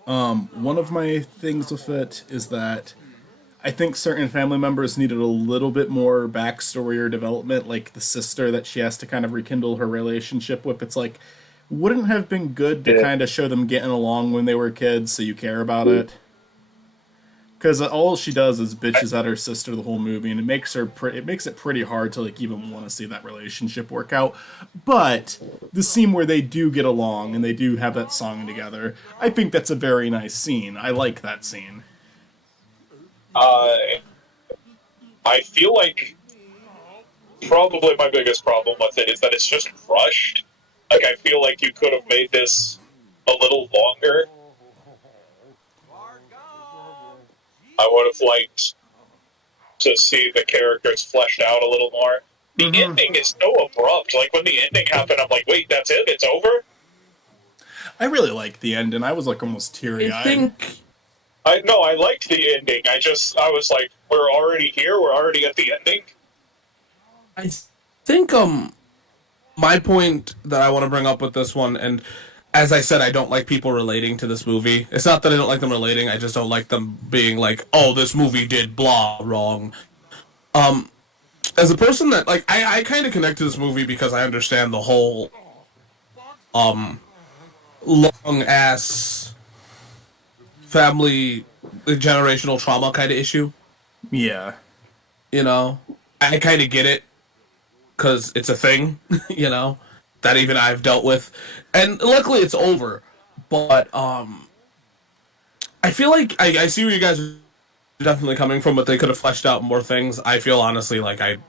One of my things with it is that I think certain family members needed a little bit more backstory or development, like the sister that she has to kind of rekindle her relationship with. It's like, wouldn't have been good to kind of show them getting along when they were kids so you care about it? because all she does is bitches at her sister the whole movie, and it makes it pretty hard to like even want to see that relationship work out. But the scene where they do get along and they do have that song together, I think that's a very nice scene. I like that scene. I feel like probably my biggest problem with it is that it's just rushed. Like, I feel like you could have made this a little longer. I would have liked to see the characters fleshed out a little more. The ending is so abrupt. Like, when the ending happened, I'm like, wait, that's it? It's over? I really liked the end, and I was like almost teary-eyed. I liked the ending. I was like, we're already here? We're already at the ending? I think, my point that I want to bring up with this one, and as I said, I don't like people relating to this movie. It's not that I don't like them relating, I just don't like them being like, oh, this movie did blah wrong. As a person that, like, I kind of connect to this movie because I understand the whole, long-ass family generational trauma kind of issue. Yeah. You know? I kind of get it, because it's a thing, you know? That even I've dealt with, and luckily it's over. But I feel like I see where you guys are definitely coming from, but they could have fleshed out more things. I feel honestly like I'm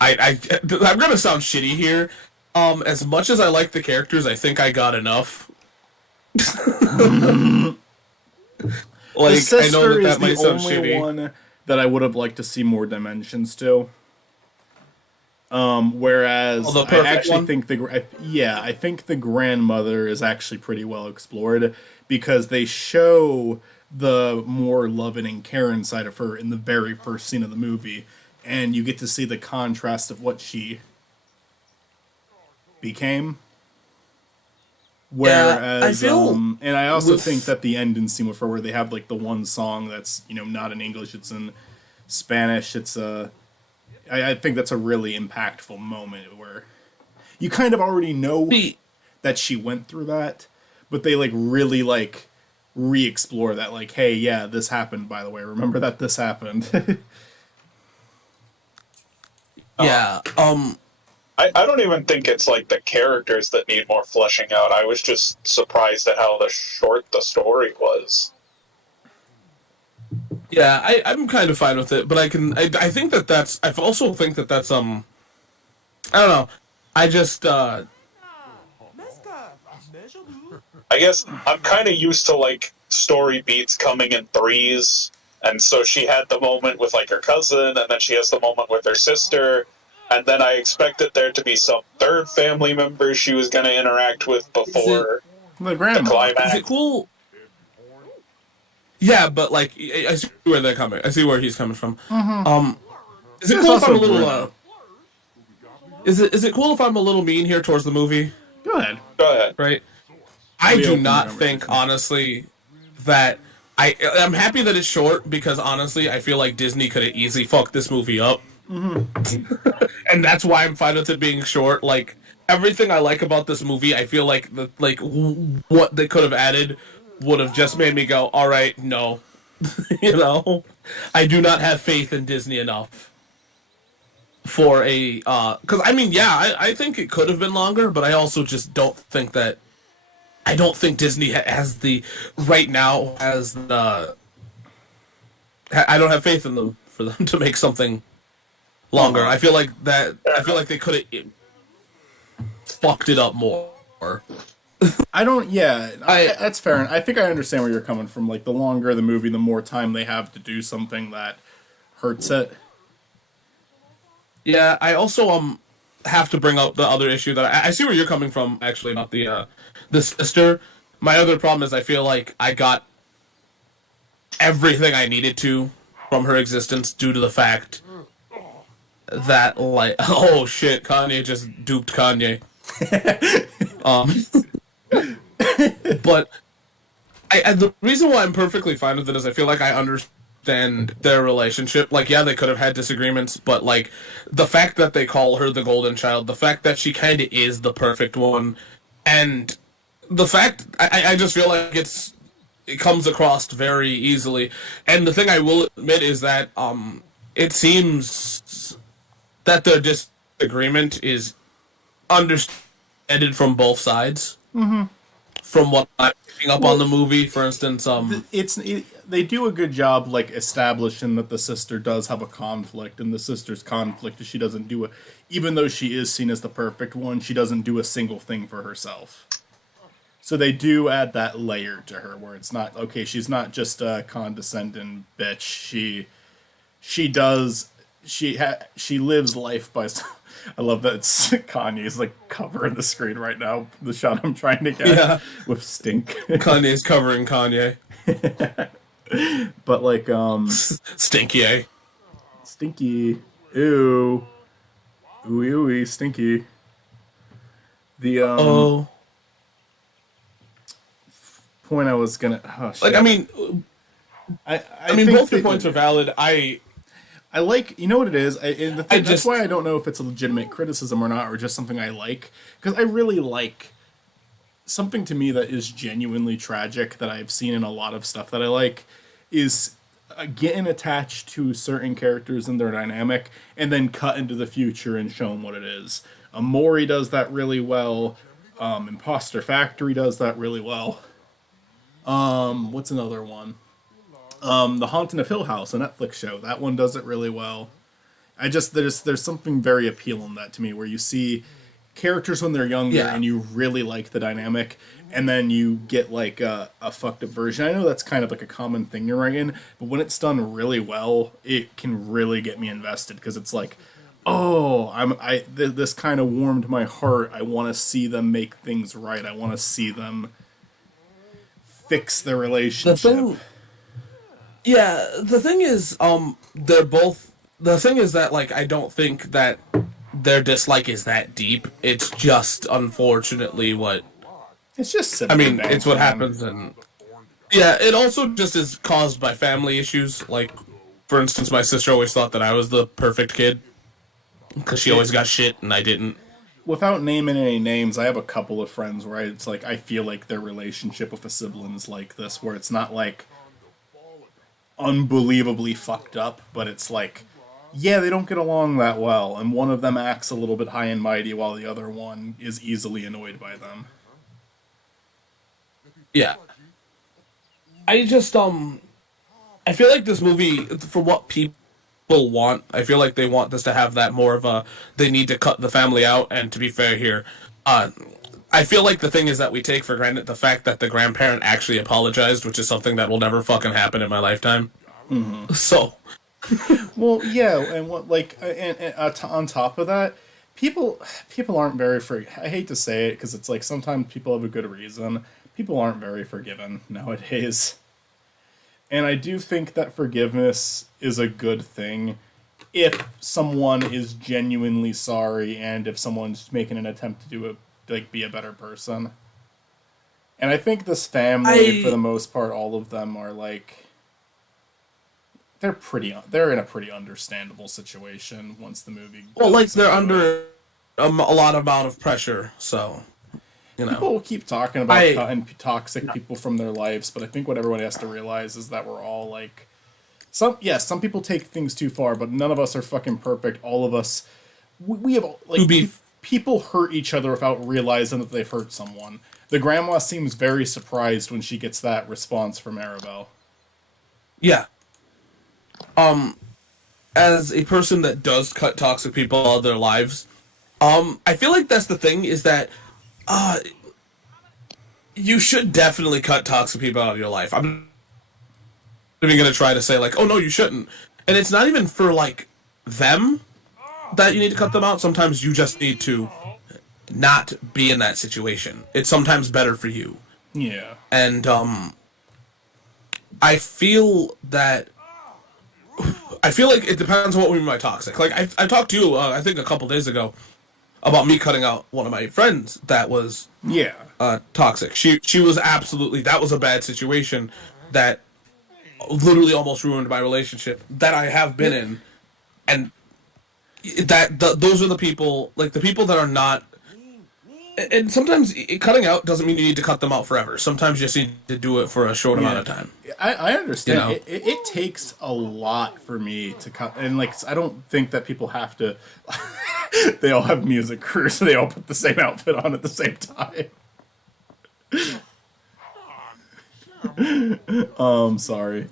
gonna sound shitty here. As much as I like the characters, I think I got enough. Like, the sister I know that might is the sound only shitty. one that I would have liked to see more dimensions to. Whereas the I perfect actually one? think I think the grandmother is actually pretty well explored, because they show the more loving and caring side of her in the very first scene of the movie, and you get to see the contrast of what she became. Whereas, I feel and I also with- think that the ending scene with her, where they have like the one song that's, you know, not in English, it's in Spanish. It's I think that's a really impactful moment where you kind of already know that she went through that, but they like really like re-explore that, like, hey, yeah, this happened, by the way. Remember that this happened. Yeah. I don't even think it's like the characters that need more fleshing out. I was just surprised at how short the story was. Yeah, I'm kind of fine with it, but I think that's I also think that's I don't know. I just I guess I'm kind of used to like story beats coming in threes, and so she had the moment with like her cousin, and then she has the moment with her sister, and then I expected there to be some third family member she was going to interact with before The the grandma. climax. is it cool? Yeah, but like I see where they're coming. I see where he's coming from. Is it There's cool if I'm a also little? Bruno. Is it cool if I'm a little mean here towards the movie? Go ahead. Go ahead. Right. I We do opened not the think, conversation. honestly, that I'm happy that it's short, because honestly, I feel like Disney could have easily fucked this movie up, and that's why I'm fine with it being short. Like, everything I like about this movie, I feel like what they could have added would have just made me go, all right, no. You know, I do not have faith in Disney enough for a because I mean, yeah, I think it could have been longer, but I also just don't think that. I don't think Disney has the right now has the. I don't have faith in them for them to make something longer. I feel like that. I feel like they could have fucked it up more. I don't. Yeah, that's fair. And I think I understand where you're coming from. Like, the longer the movie, the more time they have to do something that hurts it. Yeah, I also have to bring up the other issue that I see where you're coming from. Actually, about the sister. My other problem is I feel like I got everything I needed to from her existence due to the fact that, like, oh shit, Kanye just duped Kanye. But the reason why I'm perfectly fine with it is I feel like I understand their relationship. Like, yeah, they could have had disagreements, but like the fact that they call her the golden child, the fact that she kind of is the perfect one, and the fact I just feel like it's it comes across very easily. And the thing I will admit is that it seems that the disagreement is understood from both sides. Mm-hmm. From what I'm picking up on the movie, for instance, they do a good job like establishing that the sister does have a conflict, and the sister's conflict is she doesn't do it, even though she is seen as the perfect one, she doesn't do a single thing for herself. So they do add that layer to her where it's not okay. She's not just a condescending bitch. She lives life by. I love that it's Kanye's like covering the screen right now. The shot I'm trying to get with Stink. Kanye's covering Kanye. But like Stinky. Stinky. Ew. Ooey, stinky. The point I was gonna I mean both your points are valid. I like, you know what it is? That's why I don't know if it's a legitimate criticism or not, or just something I like. Because I really like something to me that is genuinely tragic that I've seen in a lot of stuff that I like is getting attached to certain characters and their dynamic and then cut into the future and show them what it is. Maury does that really well. Imposter Factory does that really well. What's another one? The Haunting of Hill House, a Netflix show. That one does it really well. There's something very appealing in that to me, where you see characters when they're younger and you really like the dynamic, and then you get like a fucked up version. I know that's kind of like a common thing you're in, but when it's done really well, it can really get me invested, because it's like, this kind of warmed my heart. I want to see them make things right. I want to see them fix their relationship. The thing is, they're both. The thing is that, like, I don't think that their dislike is that deep. It's just, unfortunately, what. It's just. It's what happens, and it also just is caused by family issues. Like, for instance, my sister always thought that I was the perfect kid because she always got shit and I didn't. Without naming any names, I have a couple of friends where it's like I feel like their relationship with a sibling is like this, where it's not like unbelievably fucked up, but it's like, they don't get along that well, and one of them acts a little bit high and mighty while the other one is easily annoyed by them. Yeah. I just, I feel like this movie, for what people want, I feel like they want this to have that more of a, they need to cut the family out, and to be fair here, I feel like the thing is that we take for granted the fact that the grandparent actually apologized, which is something that will never fucking happen in my lifetime. Mm-hmm. So. Well, yeah, and what, like, on top of that, people aren't very I hate to say it, because it's like sometimes people have a good reason. People aren't very forgiving nowadays. And I do think that forgiveness is a good thing if someone is genuinely sorry and if someone's making an attempt to be a better person. And I think this family, for the most part, all of them are like, they're in a pretty understandable situation once the movie. Well, like, they're under a lot amount of pressure, so, you know. People keep talking about cutting toxic people from their lives, but I think what everyone has to realize is that we're all like, some people take things too far, but none of us are fucking perfect. All of us, we have like people hurt each other without realizing that they've hurt someone. The grandma seems very surprised when she gets that response from Arabelle. Yeah. As a person that does cut toxic people out of their lives, I feel like that's the thing, is that, you should definitely cut toxic people out of your life. I'm not even going to try to say, like, oh, no, you shouldn't. And it's not even for, like, them that you need to cut them out. Sometimes you just need to not be in that situation. It's sometimes better for you. Yeah. And, I feel like it depends on what we mean by toxic. Like, I talked to you, I think a couple days ago, about me cutting out one of my friends that was toxic. She was absolutely, that was a bad situation that literally almost ruined my relationship that I have been in. And those are the people, like, the people that are not And sometimes cutting out doesn't mean you need to cut them out forever. Sometimes you just need to do it for a short amount of time. I understand. You know? It takes a lot for me to cut, and like I don't think that people have to. They all have music crews, so they all put the same outfit on at the same time. Sorry.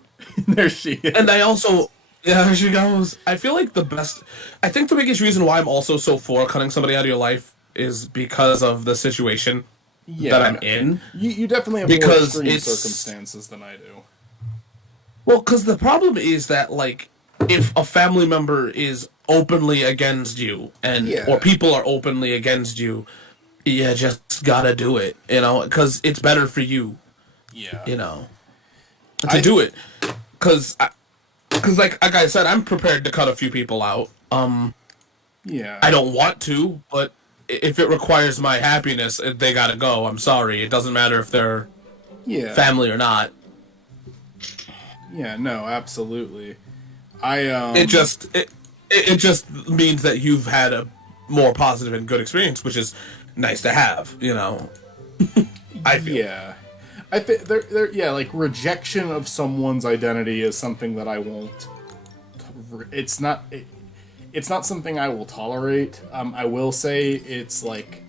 There she is. And I also, yeah, there she goes. I feel like I think the biggest reason why I'm also so for cutting somebody out of your life is because of the situation that I'm in. You definitely have more extreme circumstances than I do. Well, because the problem is that, like, if a family member is openly against you, or people are openly against you, you just gotta do it, you know, because it's better for you. Yeah. You know, to do it, because like I said, I'm prepared to cut a few people out. Yeah. I don't want to, but if it requires my happiness, they gotta go. I'm sorry. It doesn't matter if they're family or not. Yeah. No. Absolutely. It just means that you've had a more positive and good experience, which is nice to have. You know. I feel. Yeah. I think like rejection of someone's identity is something that I won't. It's not something I will tolerate. I will say it's like,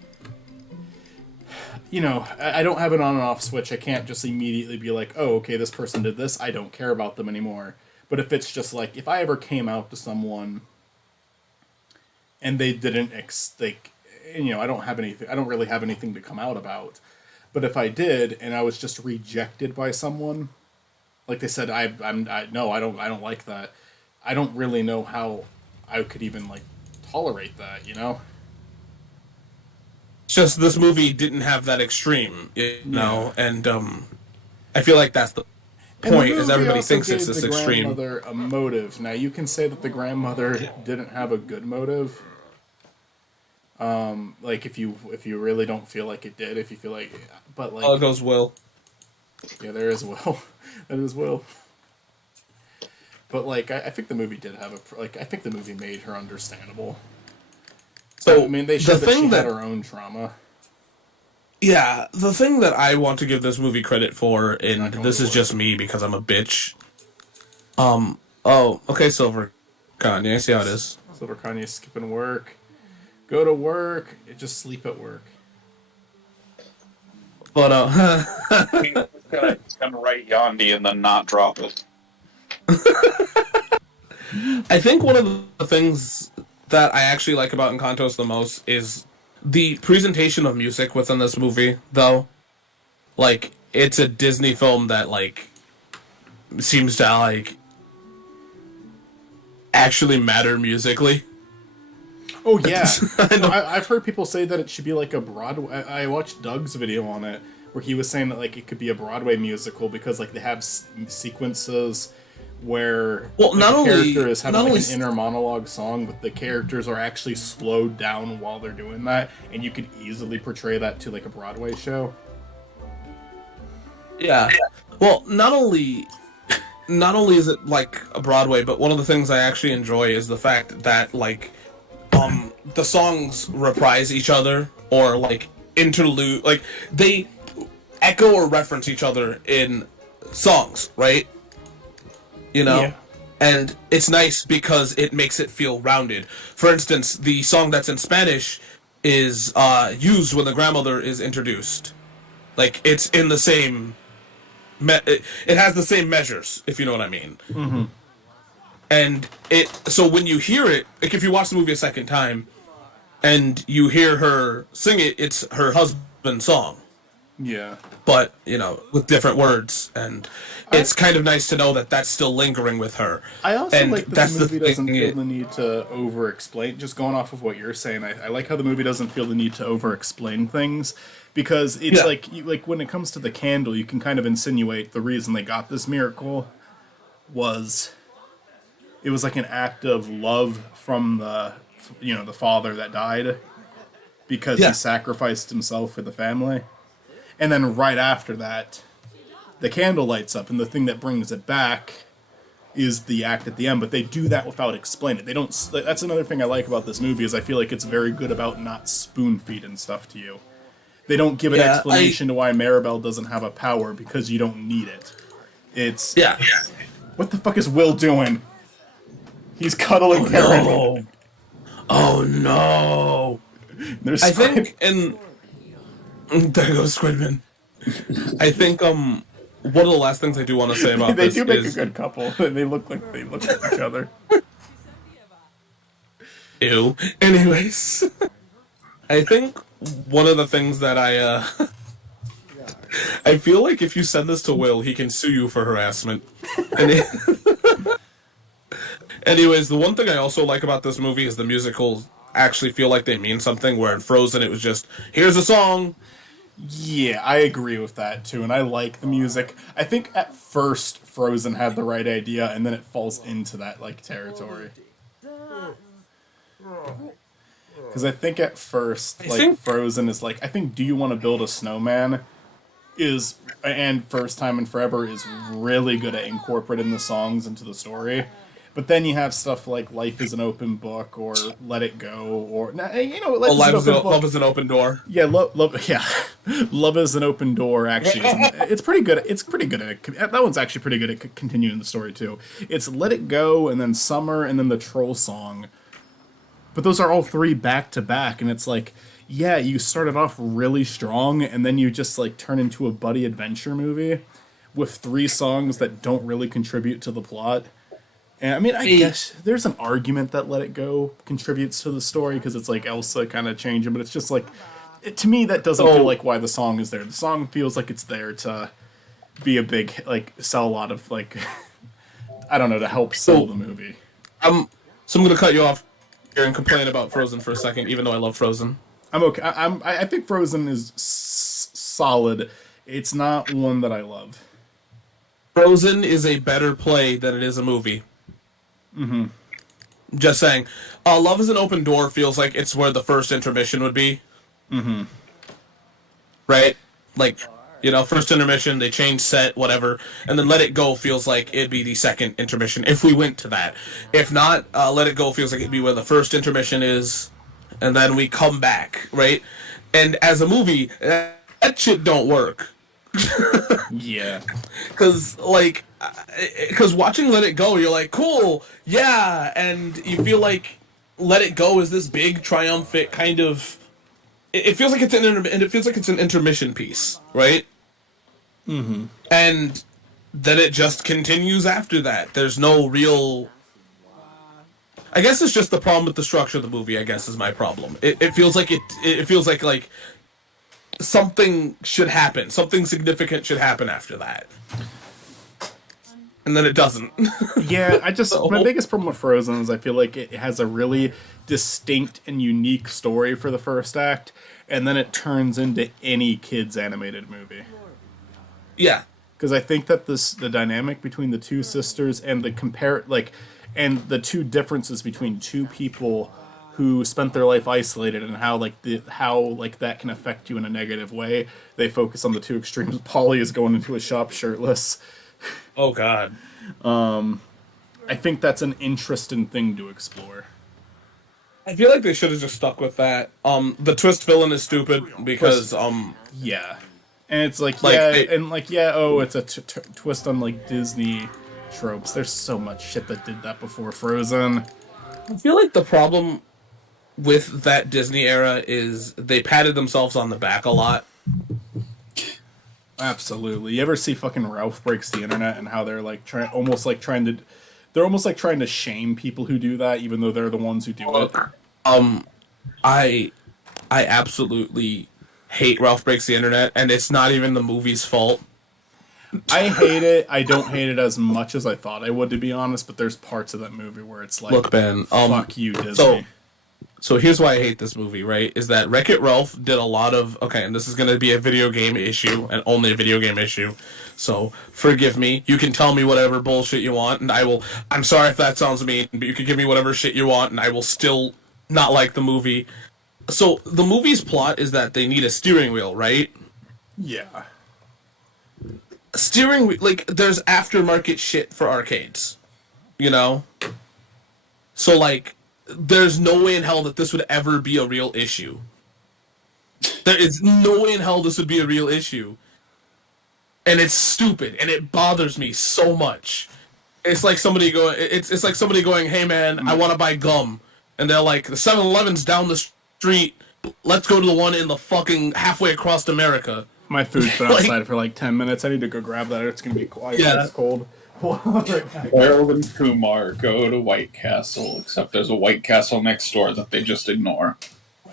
you know, I don't have an on and off switch. I can't just immediately be like, oh, okay, this person did this. I don't care about them anymore. But if it's just like, if I ever came out to someone and they didn't, you know, I don't really have anything to come out about. But if I did, and I was just rejected by someone, like they said, I don't like that. I don't really know how I could even like tolerate that, you know. It's just this movie didn't have that extreme, you know, and I feel like that's the point. Is everybody thinks it's this extreme. The grandmother a motive. Now you can say that the grandmother didn't have a good motive. Like if you really don't feel like it did, if you feel like, but like, oh, it goes Will. Yeah, there is Will. That is Will. But like, I think the movie did have I think the movie made her understandable. So I mean, they showed that she had her own trauma. Yeah, the thing that I want to give this movie credit for, and this is just me because I'm a bitch. Oh, okay, Silver Kanye, I see how it is. Silver Kanye skipping work. Go to work. Just sleep at work. But He's gonna write Yandi and then not drop it. I think one of the things that I actually like about Encantos the most is the presentation of music within this movie, though. Like, it's a Disney film that, like, seems to, like, actually matter musically. Oh, yeah. I've heard people say that it should be like a Broadway... I watched Doug's video on it, where he was saying that, like, it could be a Broadway musical because, like, they have sequences where the character is having like an inner monologue song, but the characters are actually slowed down while they're doing that, and you could easily portray that to like a Broadway show. Yeah. Well, not only is it like a Broadway, but one of the things I actually enjoy is the fact that like the songs reprise each other or like interlude, like they echo or reference each other in songs, right? You know? Yeah. And it's nice because it makes it feel rounded. For instance, the song that's in Spanish is used when the grandmother is introduced. Like, it's in the same... it has the same measures, if you know what I mean. Mm-hmm. And so when you hear it, like if you watch the movie a second time, and you hear her sing it, it's her husband's song. Yeah. But, you know, with different words, and it's kind of nice to know that that's still lingering with her. I also like that the movie doesn't feel the need to over-explain, just going off of what you're saying, I like how the movie doesn't feel the need to over-explain things, because it's like when it comes to the candle, you can kind of insinuate the reason they got this miracle was, it was like an act of love from the father that died, because he sacrificed himself for the family. And then right after that, the candle lights up, and the thing that brings it back is the act at the end. But they do that without explaining it. They don't. That's another thing I like about this movie, is I feel like it's very good about not spoon feeding stuff to you. They don't give an Yeah, explanation to why Maribel doesn't have a power because you don't need it. It's Yeah. what the fuck is Will doing? He's cuddling Karen. No. Oh no. There's I Squid. think, and there goes Squidman. I think one of the last things I do want to say about They this do make is a good couple. They look like each other. ew. Anyways, I think one of the things that I feel like if you send this to Will, he can sue you for harassment. And anyways, the one thing I also like about this movie is the musicals actually feel like they mean something, where in Frozen it was just, here's a song. Yeah, I agree with that too, and I like the music. I think at first Frozen had the right idea, and then it falls into that like territory. Because I think at first, Frozen is like, I think Do You Want to Build a Snowman is, and First Time in Forever is really good at incorporating the songs into the story. But then you have stuff like Life is an Open Book or Let It Go or Love is an Open Door. Yeah, Love is an Open Door. Actually, it's pretty good. It's pretty good at it. That one's actually pretty good at continuing the story too. It's Let It Go and then Summer and then the Troll Song. But those are all three back to back, and it's like, yeah, you started off really strong, and then you just like turn into a buddy adventure movie with three songs that don't really contribute to the plot. And I mean, I guess there's an argument that Let It Go contributes to the story because it's like Elsa kind of changing, but it's just like, to me, that doesn't feel like why the song is there. The song feels like it's there to be a big, like, sell a lot of, like, I don't know, to help sell the movie. So I'm going to cut you off here and complain about Frozen for a second, even though I love Frozen. I'm okay. I think Frozen is solid. It's not one that I love. Frozen is a better play than it is a movie. Mm-hmm. Just saying. Love is an Open Door feels like it's where the first intermission would be. Mm-hmm. Right? Like, you know, first intermission, they change set, whatever, and then Let It Go feels like it'd be the second intermission, if we went to that. If not, Let It Go feels like it'd be where the first intermission is, and then we come back, right? And as a movie, that shit don't work. Yeah. Because watching Let It Go, you're like, cool, yeah, and you feel like Let It Go is this big triumphant kind of. It feels like it's an intermission piece, right? Mm-hmm. And then it just continues after that. There's no real. I guess it's just the problem with the structure of the movie. I guess is my problem. It feels like it feels like something should happen. Something significant should happen after that. And then it doesn't. Yeah, my biggest problem with Frozen is I feel like it has a really distinct and unique story for the first act, and then it turns into any kid's animated movie. Yeah. Because I think that the dynamic between the two sisters and and the two differences between two people who spent their life isolated and how that can affect you in a negative way. They focus on the two extremes. Polly is going into a shop shirtless. Oh God. I think that's an interesting thing to explore. I feel like they should have just stuck with that. The twist villain is stupid because yeah, and it's it's a twist on like Disney tropes. There's so much shit that did that before Frozen. I feel like the problem with that Disney era is they patted themselves on the back a lot. Absolutely. You ever see fucking Ralph Breaks the Internet and how they're like trying to shame people who do that, even though they're the ones who do it? I absolutely hate Ralph Breaks the Internet, and it's not even the movie's fault. I hate it. I don't hate it as much as I thought I would, to be honest, but there's parts of that movie where it's like, look, Ben, fuck you, Disney. So here's why I hate this movie, right? Is that Wreck-It Ralph did a lot of... Okay, and this is going to be a video game issue, and only a video game issue. So, forgive me. You can tell me whatever bullshit you want, and I will... I'm sorry if that sounds mean, but you can give me whatever shit you want, and I will still not like the movie. So, the movie's plot is that they need a steering wheel, right? Yeah. Steering wheel... Like, there's aftermarket shit for arcades. You know? So, like... There's no way in hell that this would ever be a real issue. There is no way in hell this would be a real issue. And it's stupid, and it bothers me so much. It's like somebody going, it's like somebody going, hey man, I want to buy gum. And they're like, the 7-Eleven's down the street, let's go to the one in the fucking halfway across America. My food's been outside for like 10 minutes. I need to go grab that. It's going to be quiet. Yeah. It's cold. Harold and Kumar go to White Castle, except there's a White Castle next door that they just ignore.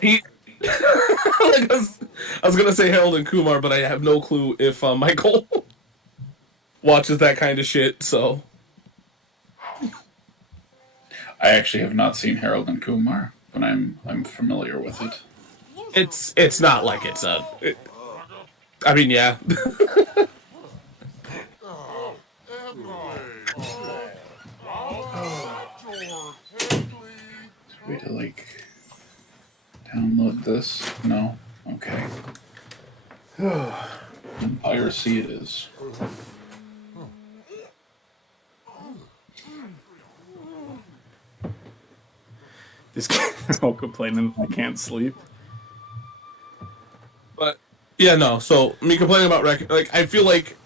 Like I was gonna say Harold and Kumar, but I have no clue if Michael watches that kind of shit. So I actually have not seen Harold and Kumar, but I'm familiar with it. it's not like it's a. I mean, yeah. Way to like download this? No. Okay. Piracy it is. These guys are all complaining I can't sleep. But yeah, no. So me complaining about Wreck-It, like I feel like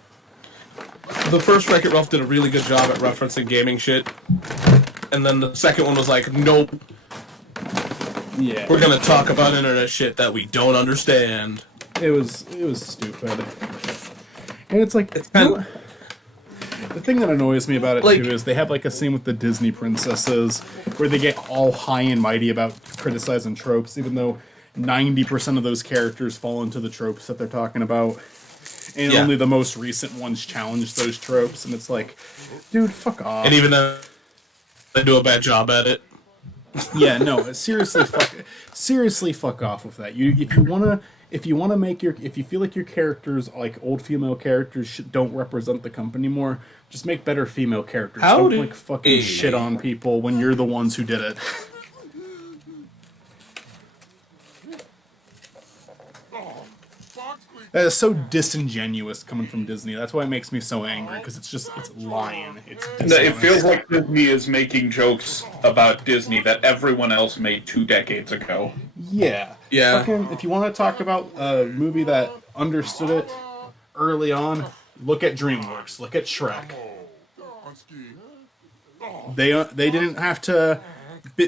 the first Wreck-It Ralph did a really good job at referencing gaming shit, and then the second one was like, nope. Yeah. We're gonna talk about internet shit that we don't understand. It was stupid. And it's like, It's you kind know, the thing that annoys me about it Like- too is they have like a scene with the Disney princesses where they get all high and mighty about criticizing tropes, even though 90% of those characters fall into the tropes that they're talking about. And Yeah. only the most recent ones challenge those tropes, and it's like, dude, fuck off. And even though they do a bad job at it. Yeah, no, seriously fuck off with that. If you feel like your characters, like old female characters, don't represent the company more, just make better female characters. Don't like fucking shit on people when you're the ones who did it. That is so disingenuous coming from Disney. That's why it makes me so angry, because it's lying. It's It feels like Disney is making jokes about Disney that everyone else made 2 decades ago. Yeah. Yeah. Fucking, if you want to talk about a movie that understood it early on, look at DreamWorks. Look at Shrek. They didn't have to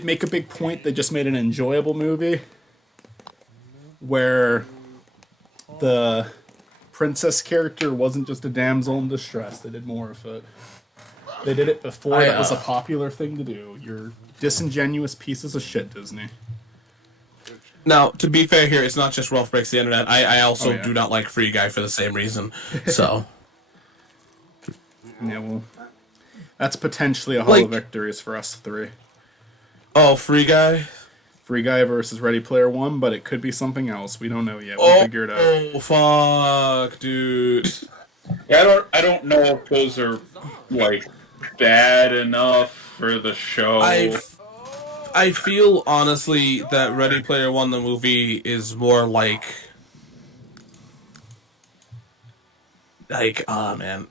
make a big point. They just made an enjoyable movie where the princess character wasn't just a damsel in distress. They did more of it. They did it before that was a popular thing to do. You're disingenuous pieces of shit, Disney. Now, to be fair here, it's not just Ralph Breaks the Internet. I also yeah. do not like Free Guy for the same reason. So, Yeah, well, that's potentially a Hall of Victories for us three. oh, Free Guy? Free Guy versus Ready Player One, but it could be something else. We don't know yet. We'll figure it out. Oh, fuck, dude. Yeah, I don't know if those are like bad enough for the show. I feel honestly that Ready Player One, the movie, is more like, man.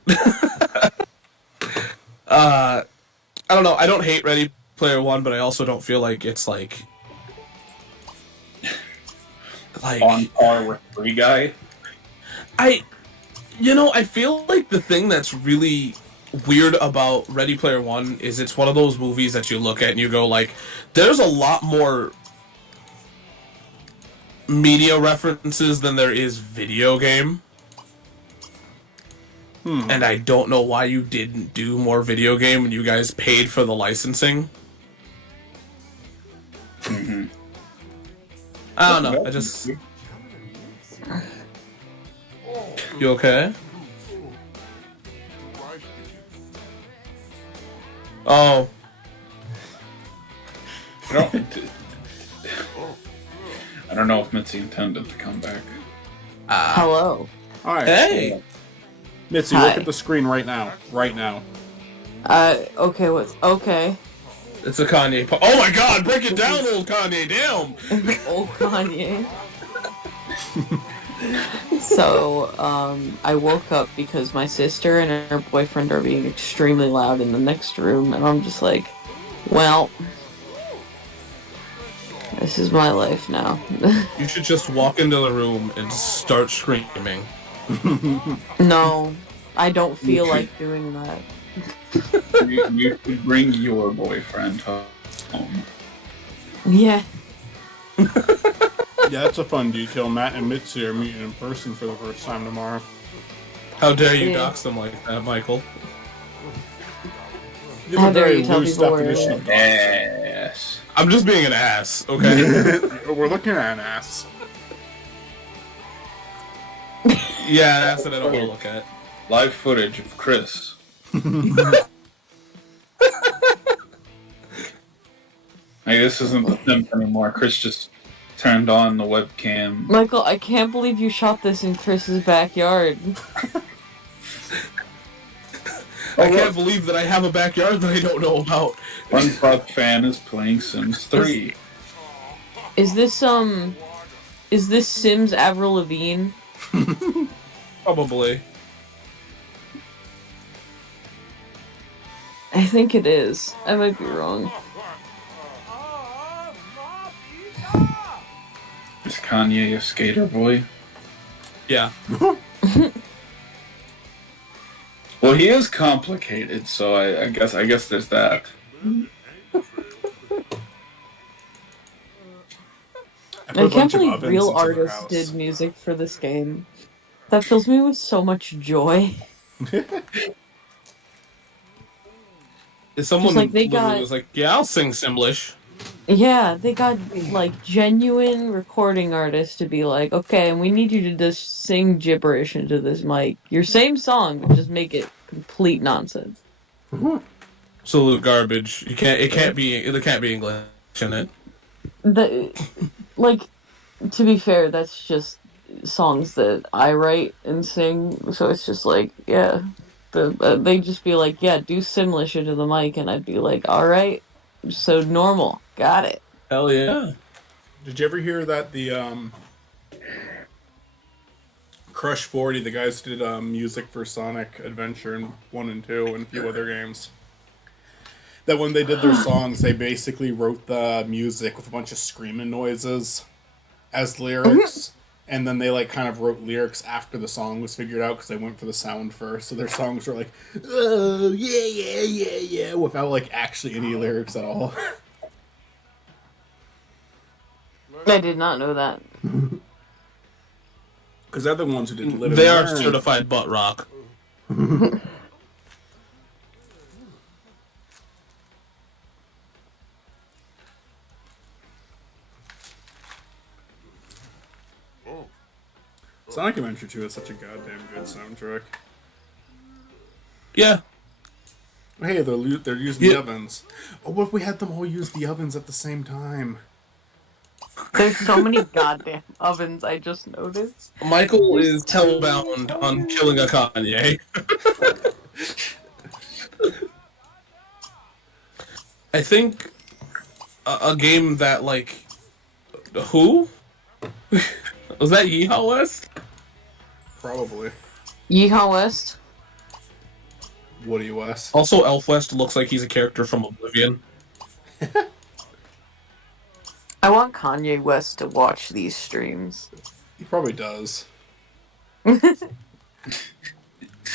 I don't know. I don't hate Ready Player One, but I also don't feel like it's like on par with Free Guy. I feel like the thing that's really weird about Ready Player One is it's one of those movies that you look at and you go like, there's a lot more media references than there is video game. And I don't know why you didn't do more video game when you guys paid for the licensing. Mm-hmm. I don't know. I just... You okay? Oh. I don't know if Mitzi intended to come back. Hello. All right. Hey! Mitzi, Hi. look at the screen right now. Right now. Okay, okay. It's a Kanye... Oh my god! Break it down, old Kanye! Damn! Old Kanye. So, I woke up because my sister and her boyfriend are being extremely loud in the next room, and I'm just like, well, This is my life now. You should just walk into the room and start screaming. No, I don't feel like doing that. You should bring your boyfriend home. Yeah. Yeah, that's a fun detail. Matt and Mitzi are meeting in person for the first time tomorrow. How dare you Yeah. dox them like that, Michael? You How have a dare very you tell loose people where definition it of dogs. Yes. I'm just being an ass, okay? We're looking at an ass. Yeah, an ass that I don't want to look at. Live footage of Chris. Hey, this isn't the simp anymore. Chris just turned on the webcam. Michael, I can't believe you shot this in Chris's backyard. I can't believe that I have a backyard that I don't know about. One Club fan is playing Sims 3. Is this Sims Avril Lavigne? Probably. I think it is. I might be wrong. Is Kanye a skater boy? Yeah. Well, he is complicated, so I guess there's that. I can't believe real artists did music for this game. That fills me with so much joy. Someone like, they literally got- was like, yeah, I'll sing Simlish. Yeah, they got like genuine recording artists to be like, okay, and we need you to just sing gibberish into this mic. Your same song, but just make it complete nonsense. Absolute garbage. It can't be English in it. To be fair, that's just songs that I write and sing, so it's just like, yeah. They'd just be like, yeah, do Simlish into the mic, and I'd be like, alright, so normal, got it. Hell yeah. Did you ever hear that the Crush 40, the guys did music for Sonic Adventure 1 and 2 and a few other games? That when they did their songs, they basically wrote the music with a bunch of screaming noises as lyrics, and then they like kind of wrote lyrics after the song was figured out because they went for the sound first. So their songs were like, oh yeah yeah yeah yeah, without like actually any lyrics at all. I did not know that. Because they're the ones who did Live and They are Learn. certified butt rock. Sonic Adventure 2 is such a goddamn good soundtrack. Yeah. Hey, they're using the Yeah. ovens. Oh, what if we had them all use the ovens at the same time? There's so many goddamn ovens, I just noticed. Michael is hellbound on killing a Kanye. I think a game that, like... Who? Was that Yeehaw West? Probably. Yeehaw West? Woody West. Also, Elf West looks like he's a character from Oblivion. I want Kanye West to watch these streams. He probably does. He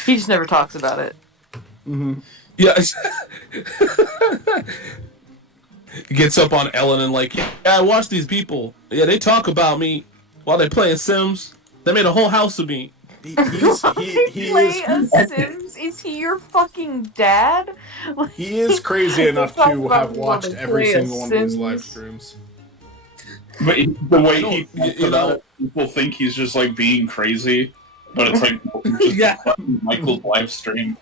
just never talks about it. Yeah. He gets up on Ellen and like, yeah, I watch these people. Yeah, they talk about me while they playing Sims. They made a whole house of me. He Play is a Sims? Is he your fucking dad? he is crazy enough Talk to about have watched wanting to every play a single one of his Sims. live streams. But the way he You talks about know- it, people think he's just like being crazy, but it's like just Yeah. Michael's live stream.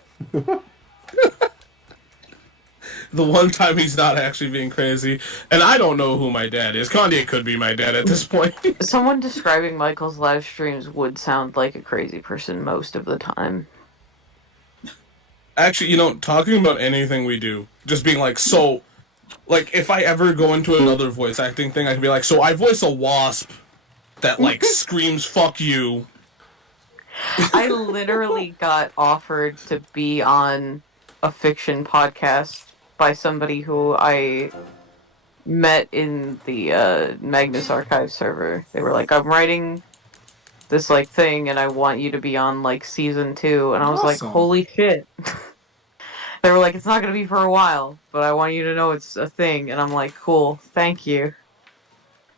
The one time he's not actually being crazy. And I don't know who my dad is. Kanye could be my dad at this point. Someone describing Michael's live streams would sound like a crazy person most of the time. Actually, talking about anything we do, just being like, so, like, if I ever go into another voice acting thing, I could be like, so I voice a wasp that, like, screams, fuck you. I literally got offered to be on a fiction podcast by somebody who I met in the Magnus Archive server. They were like, I'm writing this like thing and I want you to be on like season 2, and I was like, Awesome. holy shit. They were like, it's not gonna be for a while, but I want you to know it's a thing, and I'm like, cool, thank you.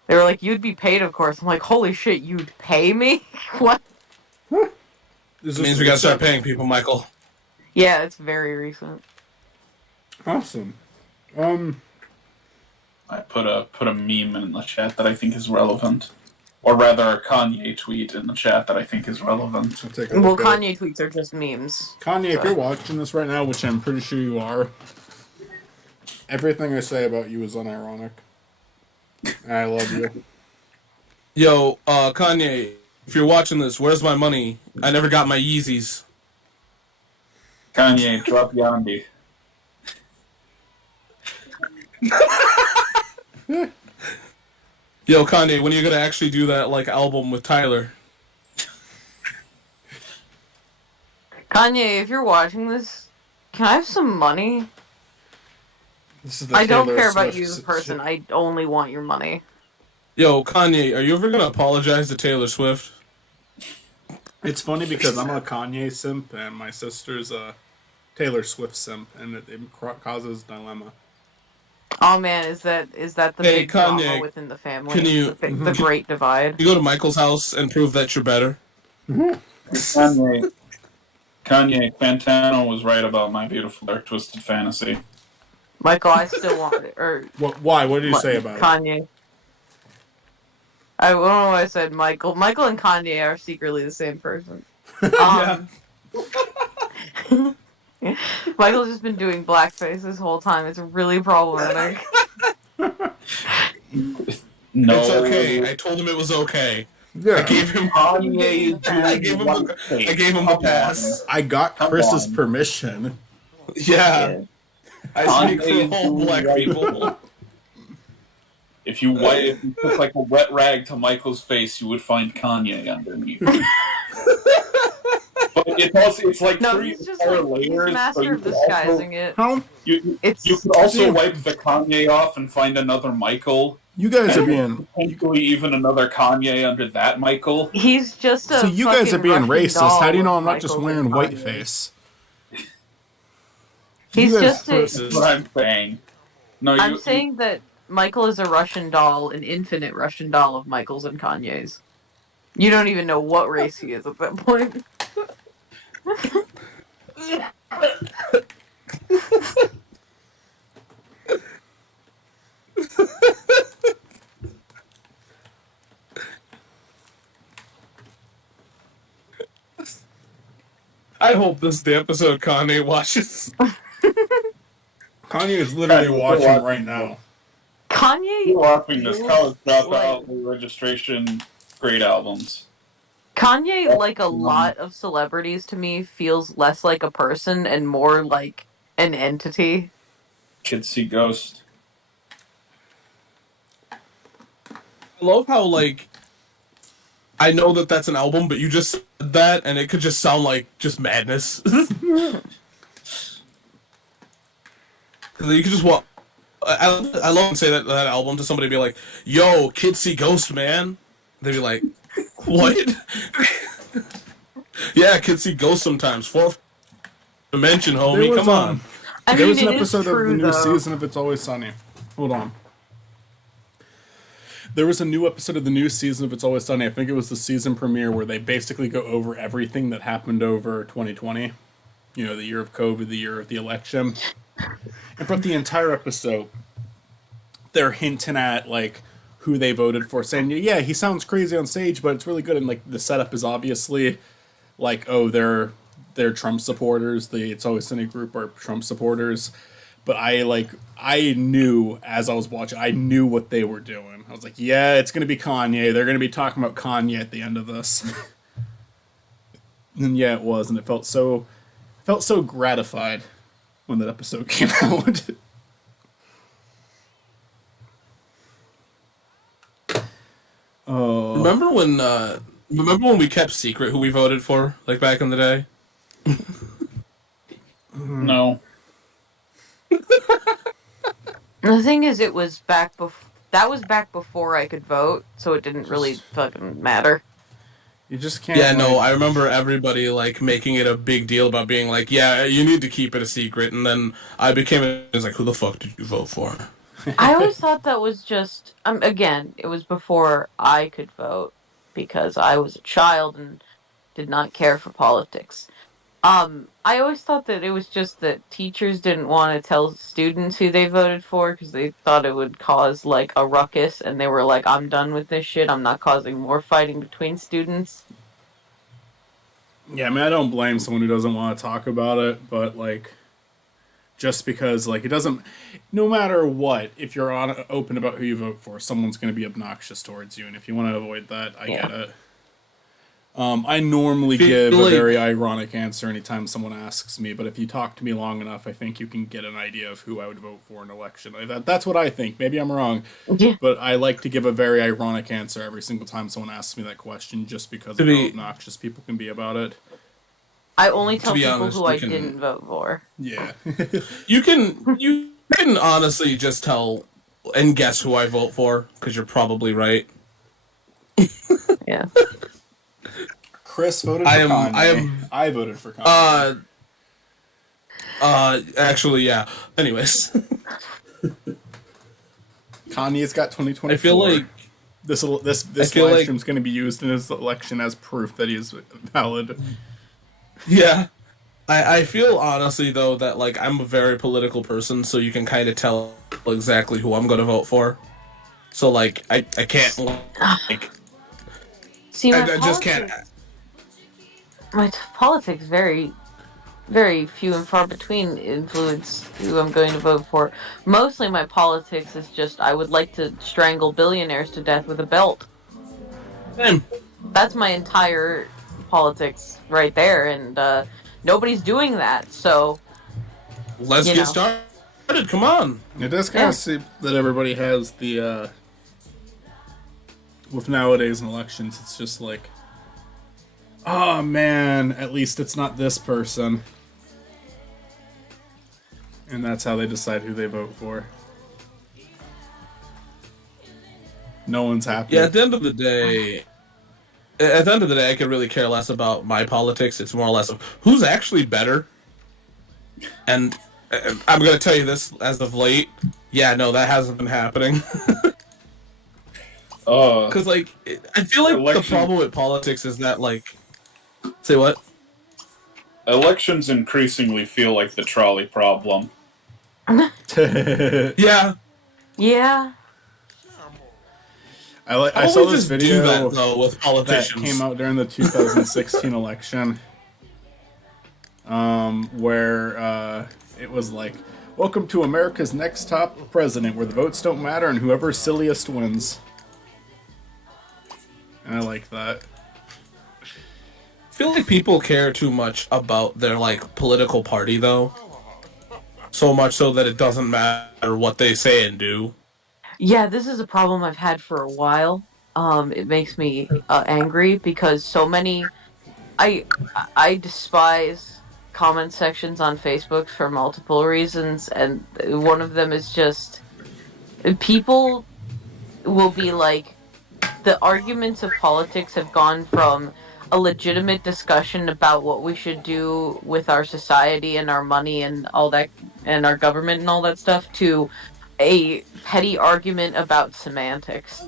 They were like, you'd be paid, of course. I'm like, holy shit, you'd pay me? What? This It means we gotta start paying people, Michael. Yeah, it's very recent. Awesome. I put a meme in the chat that I think is relevant, or rather, a Kanye tweet in the chat that I think is relevant. I'll take a Well, look at it. Kanye tweets are just memes. Kanye, if you're watching this right now, which I'm pretty sure you are, everything I say about you is unironic. I love you. Yo, Kanye, if you're watching this, where's my money? I never got my Yeezys. Kanye, drop Yandi. Yo, Kanye, when are you gonna actually do that like album with Tyler? Kanye, if you're watching this, can I have some money? This is the I don't Taylor care about Swift you as a person. I only want your money. Yo, Kanye, are you ever gonna apologize to Taylor Swift? It's funny because I'm a Kanye simp and my sister's a Taylor Swift simp, and it causes dilemma. Oh man, is that the Hey, big drama Kanye, within the family? can you- the great divide? You go to Michael's house and prove that you're better. Kanye, Fantano was right about My Beautiful Dark Twisted Fantasy. Michael, I still want it. Or Why? What did you say about it? Kanye. I don't know why I said Michael. Michael and Kanye are secretly the same person. Michael's just been doing blackface this whole time. It's really problematic. No, It's okay. I told him it was okay. Yeah. I gave him Kanye. I gave him a pass. I got Come Chris's on. permission. Yeah. I speak Kanye for all black people. If you put like a wet rag to Michael's face, you would find Kanye underneath. But it's like No, 3 he's just or 4 like, he's layers. master so you of could also- disguising it. How? You It's could also Dude. wipe the Kanye off and find another Michael. You guys are being. Potentially even another Kanye under that Michael. he's just a So you guys are fucking being Russian racist. doll How do you know with I'm not just Michael wearing and white Kanye. face? He's You guys- just a, That's what I'm saying. No, I'm saying that Michael is a Russian doll, an infinite Russian doll of Michaels and Kanye's. You don't even know what race he is at that point. I hope this is the episode Kanye watches. Kanye is literally Kanye, watching watching right now. Kanye, watching this college dropout, Like- registration, great albums. Kanye, like a lot of celebrities to me, feels less like a person and more like an entity. Kids See Ghost. I love how, like, I know that that's an album, but you just said that, and it could just sound like just madness. You could just walk. I love to say that album to somebody, be like, "Yo, Kids See Ghost, man." They'd be like, "What?" Yeah, Kids see ghosts sometimes. Fourth dimension, homie. There was, Come on. I There mean, was an it is episode of the true, new though. season of It's Always Sunny. Hold on. There was a new episode of the new season of It's Always Sunny. I think it was the season premiere where they basically go over everything that happened over 2020. You know, the year of COVID, the year of the election. And for the entire episode, they're hinting at, like, who they voted for, saying, yeah, he sounds crazy on stage, but it's really good. And, like, the setup is obviously, like, oh, they're Trump supporters. The It's Always Sunny group are Trump supporters. But I knew as I was watching, I knew what they were doing. I was like, yeah, it's going to be Kanye. They're going to be talking about Kanye at the end of this. And yeah, it was. And it felt so gratified when that episode came out. Oh, Remember when we kept secret who we voted for, like back in the day? No. The thing is, it was that was back before I could vote, so it didn't really fucking matter. You just can't. Yeah, no, like- I remember everybody like making it a big deal about being like, yeah, you need to keep it a secret, and then I became like, who the fuck did you vote for? I always thought that was just again, it was before I could vote because I was a child and did not care for politics. I always thought that it was just that teachers didn't want to tell students who they voted for because they thought it would cause like a ruckus, and they were like, "I'm done with this shit. I'm not causing more fighting between students." Yeah, I mean, I don't blame someone who doesn't want to talk about it, but like, just because like it doesn't, no matter what, if you're open about who you vote for, someone's going to be obnoxious towards you, and if you want to avoid that, I get it. I normally give a very ironic answer anytime someone asks me, but if you talk to me long enough, I think you can get an idea of who I would vote for in an election. That's what I think. Maybe I'm wrong, Yeah. but I like to give a very ironic answer every single time someone asks me that question, just because of how obnoxious people can be about it. I only tell people honest, who I didn't vote for. Yeah. You can honestly just tell and guess who I vote for because you're probably right. Yeah. Chris voted for Kanye. I voted for Kanye. Actually, yeah. Anyways, Kanye's got 2024. I feel like this live stream's going to be used in his election as proof that he is valid. yeah. I feel honestly though that like I'm a very political person, so you can kind of tell exactly who I'm going to vote for. So like I can't like See, I just can't. My politics very, very few and far between influence who I'm going to vote for. Mostly my politics is just I would like to strangle billionaires to death with a belt. Same. That's my entire politics right there, and nobody's doing that, so... Let's get started. Come on. It does kind of seem that everybody has the, with nowadays in elections, it's just like, oh man, at least it's not this person. And that's how they decide who they vote for. No one's happy. Yeah, at the end of the day, I could really care less about my politics. It's more or less of who's actually better. And I'm going to tell you this as of late. Yeah, no, that hasn't been happening. Because, like, I feel like the problem with politics is that, like... Say what? Elections increasingly feel like the trolley problem. Yeah. Yeah. I saw this just video do that, though, with that politicians. came out during the 2016 election, where it was like, "Welcome to America's next top president, where the votes don't matter and whoever's silliest wins." And I like that. I feel like people care too much about their, like, political party, though. So much so that it doesn't matter what they say and do. Yeah, this is a problem I've had for a while. It makes me angry because so many... I despise comment sections on Facebook for multiple reasons, and one of them is just... People will be like... The arguments of politics have gone from a legitimate discussion about what we should do with our society and our money and all that, and our government and all that stuff, to a petty argument about semantics.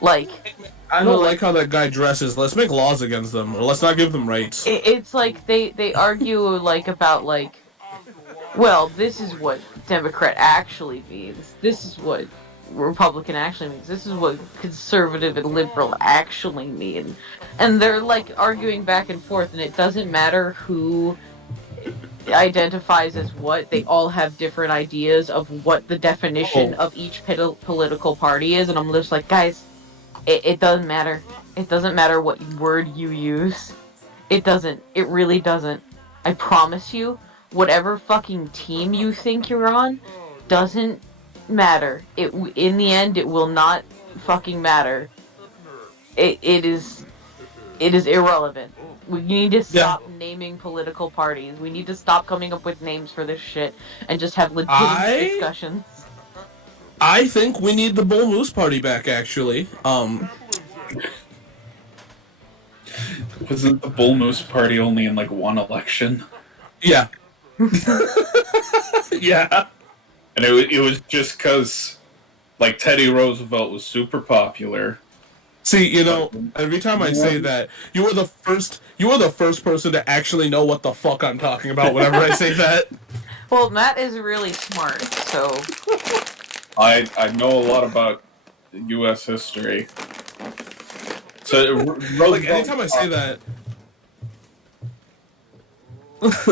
Like, I don't like how that guy dresses. Let's make laws against them, or let's not give them rights. it's like they argue like about like, well, this is what Democrat actually means. This is what Republican actually means. This is what conservative and liberal actually mean. And they're like arguing back and forth, and it doesn't matter who identifies as what. They all have different ideas of what the definition of each political party is, and I'm just like, guys, it doesn't matter. It doesn't matter what word you use. It doesn't. It really doesn't. I promise you, whatever fucking team you think you're on doesn't matter. In the end, it will not fucking matter. It is irrelevant. We need to stop naming political parties. We need to stop coming up with names for this shit and just have legitimate discussions. I think we need the Bull Moose Party back, actually. Wasn't the Bull Moose Party only in like one election? Yeah. Yeah. And it was just because, like, Teddy Roosevelt was super popular. See, you know, every time I say that, you are the first person to actually know what the fuck I'm talking about whenever I say that. Well, Matt is really smart, so... I know a lot about U.S. history. So, Like, anytime I say that...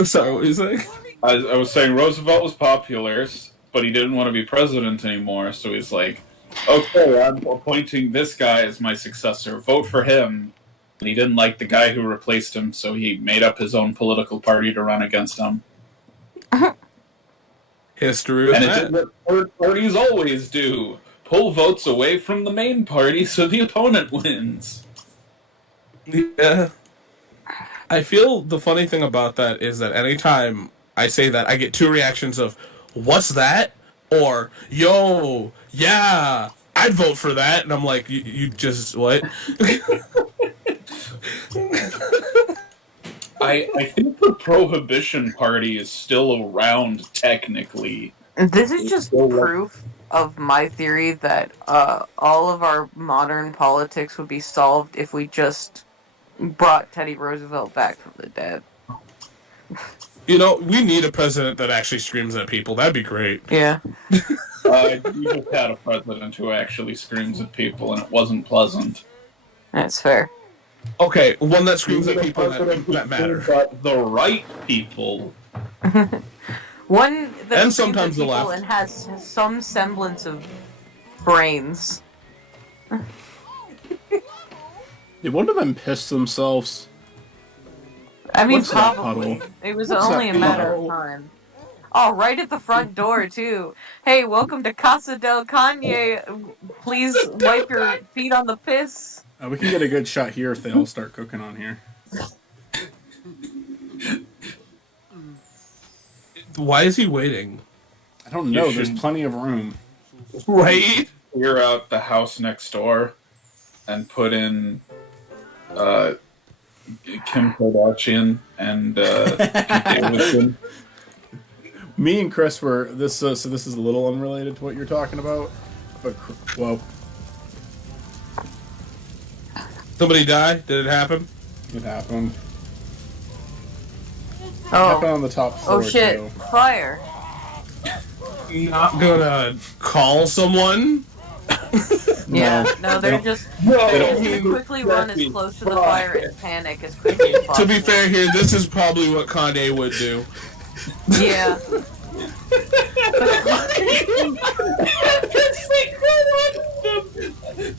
Sorry, what were you saying? I was saying Roosevelt was popular, but he didn't want to be president anymore, so he's like, okay, I'm appointing this guy as my successor. Vote for him. And he didn't like the guy who replaced him, so he made up his own political party to run against him. History of And that. it did what third parties always do. Pull votes away from the main party so the opponent wins. Yeah. I feel the funny thing about that is that anytime I say that, I get two reactions of, what's that? Or, yo, yeah, I'd vote for that. And I'm like, you just, what? I think the Prohibition Party is still around, technically. This is just proof of my theory that all of our modern politics would be solved if we just brought Teddy Roosevelt back from the dead. You know, we need a president that actually screams at people. That'd be great. Yeah. We just had a president who actually screams at people, and it wasn't pleasant. That's fair. Okay, one that screams at people that matter. But the right people. One that And screams sometimes at the people left. and has some semblance of brains. Did one of them piss themselves? I mean, What's that probably. puddle? It was What's only that a matter of puddle? time. Oh, right at the front door, too. Hey, welcome to Casa del Kanye. Please wipe your feet on the piss. We can get a good shot here if they all start cooking on here. Why is he waiting? I don't know. You There's should- plenty of room. Right? Clear out the house next door and put in Kim Kardashian and Pete Davidson. Me and Chris were this. So this is a little unrelated to what you're talking about, but well, Somebody die? Did it happen? it happened. It happened Oh. on the top floor Oh, shit. too. Fire. Not gonna call someone? Yeah, No, no, they they're don't- just No, gonna quickly run as close to the fire and panic as quickly as To possible. be fair here, this is probably what Kanye would do. Yeah.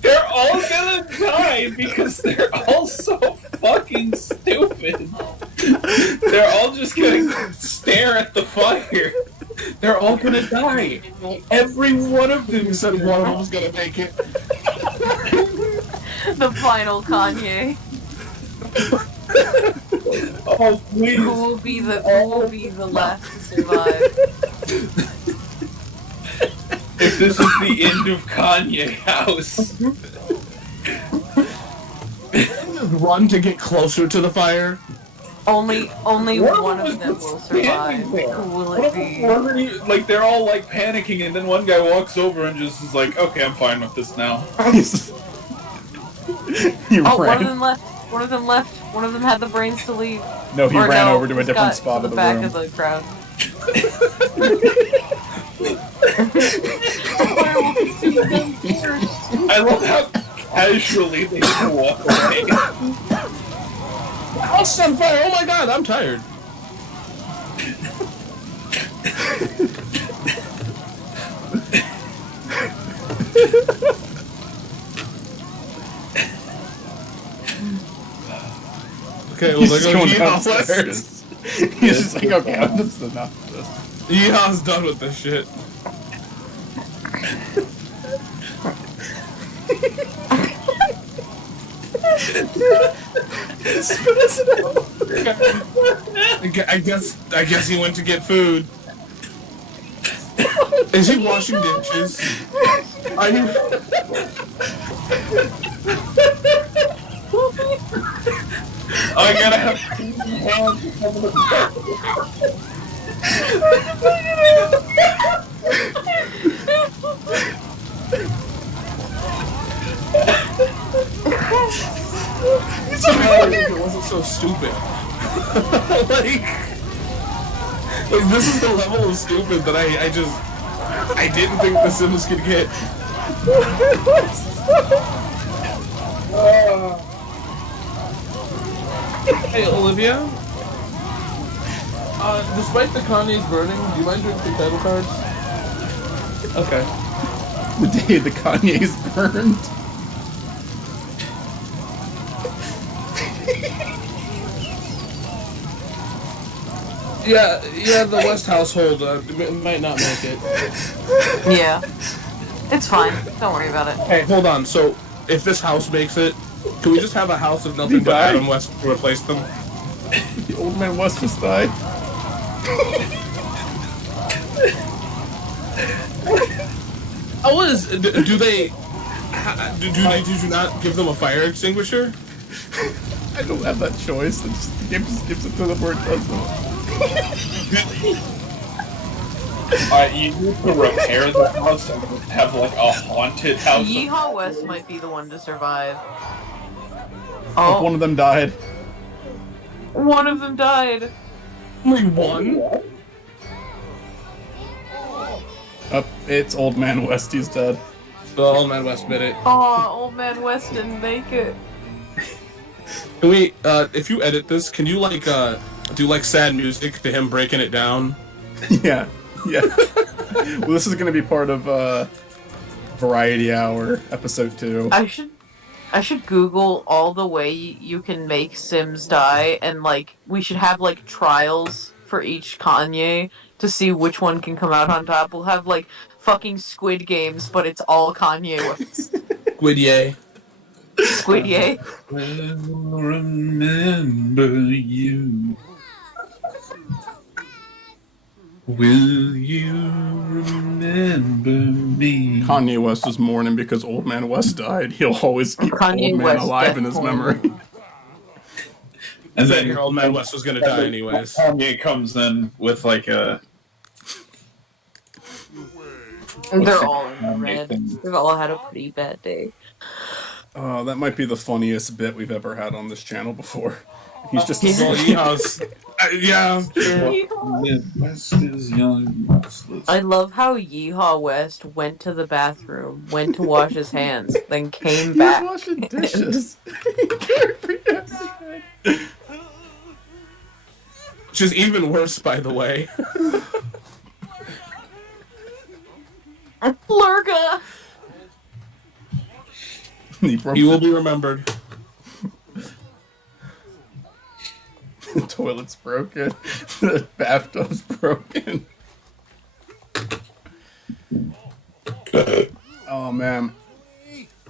They're all gonna die because they're all so fucking stupid. They're all just gonna stare at the fire. They're all gonna die. Every one of them Said one of them was gonna make it. The final Kanye. Oh, please. Who will be the last to survive? If this is the end of Kanye House. Run to get closer to the fire. Only What one was of them will standing survive. there? Who will What it if be? like they're all like panicking, and then one guy walks over and just is like, "Okay, I'm fine with this now." He Oh, one ran. of them left. One of them left. One of them had the brains to leave. No, he Or ran no, over to a he's different got spot to of the back room. of the crowd. I love how casually they just walk away. House on fire! Oh my god, I'm tired. Okay, well, He's there just goes going Yeehaw. downstairs. He's just like, okay, this is enough of this. Yeehaw's done with this shit. I guess he went to get food. Is he washing dishes? Are you? I gotta have hands. If it wasn't so stupid. like this is the level of stupid that I didn't think The Sims could get. Hey, Olivia. Despite the Kanye's burning, do you mind doing the title cards? Okay. The day the Kanye's burned. Yeah, the West household might not make it. Yeah. It's fine. Don't worry about it. Hey, hold on. So, if this house makes it, can we just have a house of nothing but died? Adam West to replace them? The old man West just died. How is? Do they? Did you not give them a fire extinguisher? I don't have that choice. The game just gives it to them where it doesn't. You need to repair the house and have like a haunted house. Yeehaw West might be the one to survive. Oh, one of them died. One of them died. Only one? It's old man West. He's dead. The old man West bit it. Aw, old man West didn't make it. Can we? If you edit this, can you like do like sad music to him breaking it down? Yeah. Well, this is gonna be part of Variety Hour episode 2. I should Google all the way you can make Sims die, and like we should have like trials for each Kanye to see which one can come out on top. We'll have like fucking Squid Games, but it's all Kanye West. Squid yay. Squid yay. Will remember you. Will you remember me? Kanye West is mourning because old man West died. He'll always keep Kanye old man West alive in his definitely. memory. And That then your old man West was gonna die anyways. Kanye comes in with like a. They're all in the red. They've all had a pretty bad day. That might be the funniest bit we've ever had on this channel before. He's just Well, Yeehaw's, yeah. West is young, restless. I love how Yeehaw West went to the bathroom, went to wash his hands, then came He was back. washing dishes. He cared for everything. Which is even worse, by the way. Lurga! He broke You will be remembered. the toilet's broken. The bathtub's broken. Oh man.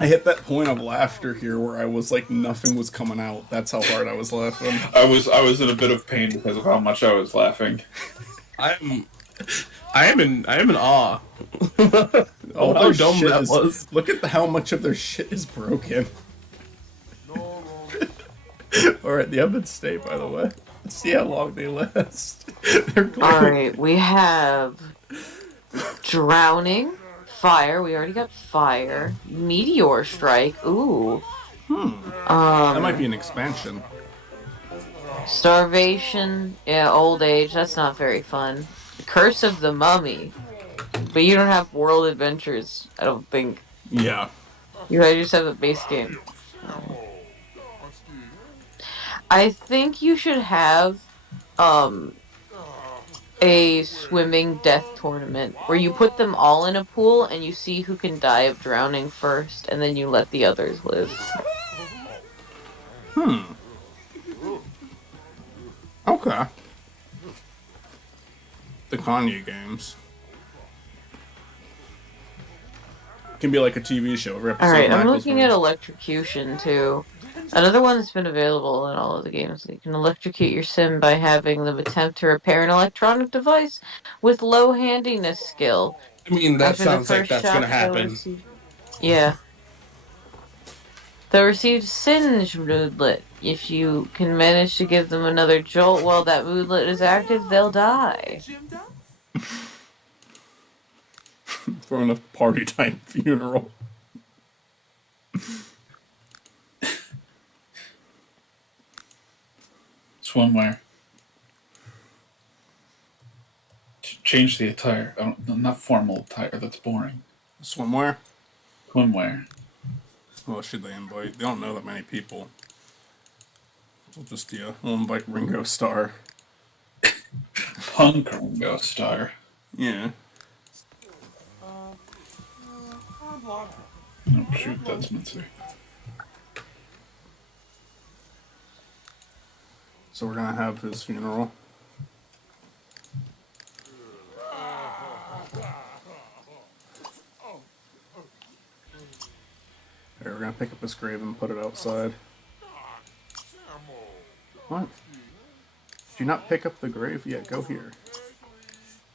I hit that point of laughter here where I was like nothing was coming out. That's how hard I was laughing. I was in a bit of pain because of how much I was laughing. I am in awe. Oh, how their dumb shit that is- was. Look at how much of their shit is broken. Alright, the ovens stay, by the way. Let's see how long they last. They're glowing. Alright, we have Drowning, Fire, we already got Fire, Meteor Strike, ooh. That might be an expansion. Starvation, yeah, Old Age, that's not very fun. Curse of the Mummy, but you don't have World Adventures, I don't think. Yeah. You guys just have a base game. I think you should have a swimming death tournament where you put them all in a pool and you see who can die of drowning first, and then you let the others live. Okay. The Kanye games. Can be like a TV show. Every episode Alright, I'm Michael's looking at wins. electrocution too. Another one that's been available in all of the games. You can electrocute your sim by having them attempt to repair an electronic device with low handiness skill. I mean, that After the sounds like first that's shock, gonna they'll happen. receive- Yeah. They'll receive Singe Moodlet. If you can manage to give them another jolt while that moodlet is active, they'll die. Throwing a party type funeral. Swimwear. Change the attire. Not formal attire. That's boring. Swimwear? Swimwear. Well, should they invite? They don't know that many people. We'll just, we'll invite Ringo Starr. Punk Ringo Starr. Yeah. Oh shoot, that's Mitzi. So we're gonna have his funeral. Okay, we're gonna pick up his grave and put it outside. What? Do you not pick up the grave? Yeah, go here.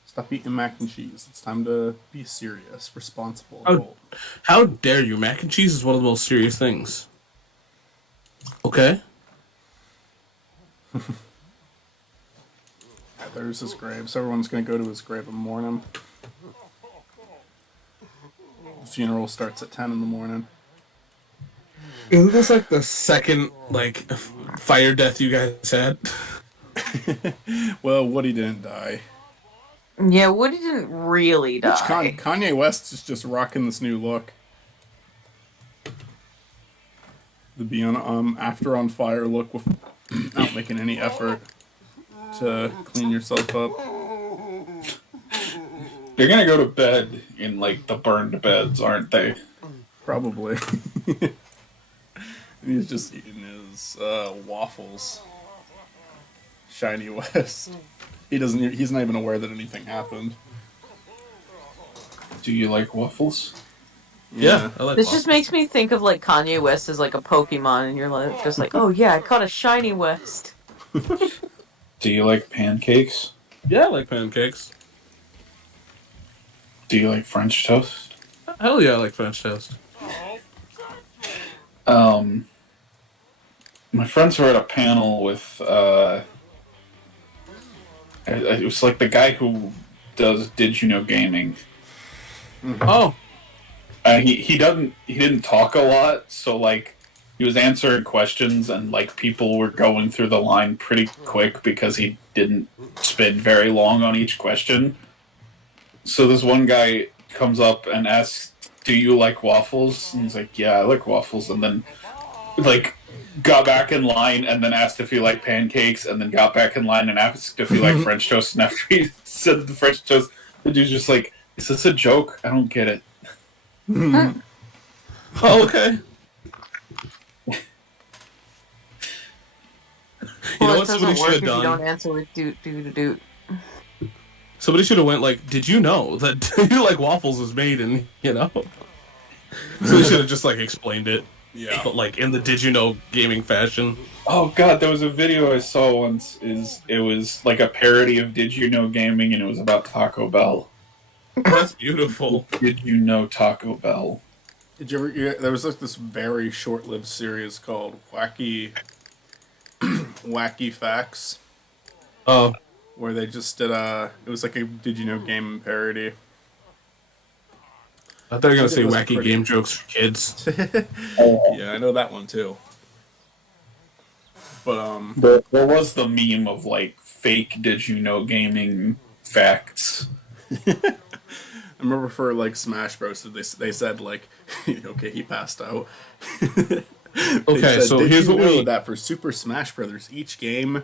Stop eating mac and cheese. It's time to be serious, responsible adult. How dare you? Mac and cheese is one of the most serious things. Okay? Yeah, there's his grave. So everyone's gonna go to his grave and mourn him. The funeral starts at 10 in the morning. Isn't this like the second, like, fire death you guys had? Well, Woody didn't die. Yeah, Woody didn't really die. Kanye West is just rocking this new look. The be on after on fire look without making any effort to clean yourself up. They're gonna go to bed in like the burned beds, aren't they? Probably. He's just eating his waffles. Shiny West. He's not even aware that anything happened. Do you like waffles? Yeah, I like This waffles. just makes me think of like Kanye West as like a Pokemon, and you're like, just like, oh yeah, I caught a shiny West. Do you like pancakes? Yeah, I like pancakes. Do you like French toast? Hell yeah, I like French toast. My friends were at a panel with it was like the guy who does Did You Know Gaming. Oh, He didn't talk a lot, so like he was answering questions and like people were going through the line pretty quick because he didn't spend very long on each question. So this one guy comes up and asks, "Do you like waffles?" And he's like, "Yeah, I like waffles." And then like got back in line and then asked if he liked pancakes and then got back in line and asked if he liked French toast. And after he said the French toast, the dude's just like, "Is this a joke? I don't get it." oh okay. You know Well, it what somebody doesn't should work have if you don't done? answer with doot doot doot. Somebody should have went like, "Did you know that Do You Like Waffles was made in, you know?" So they should have just like explained it. Yeah. But like in the Did You Know gaming fashion. Oh god, there was a video I saw once. It was like a parody of Did You Know Gaming, and it was about Taco Bell. That's beautiful. Did you know Taco Bell? Did you ever? There was like this very short-lived series called Wacky Facts, Oh, where they just did it was like a Did You Know Game parody. I thought you were gonna It say was wacky pretty- game jokes for kids. Yeah, I know that one too. But There was the meme of like fake Did You Know Gaming facts. I remember for like Smash Bros. They said like, okay, he passed out. Okay, so Did here's you what know we. that for Super Smash Brothers, each game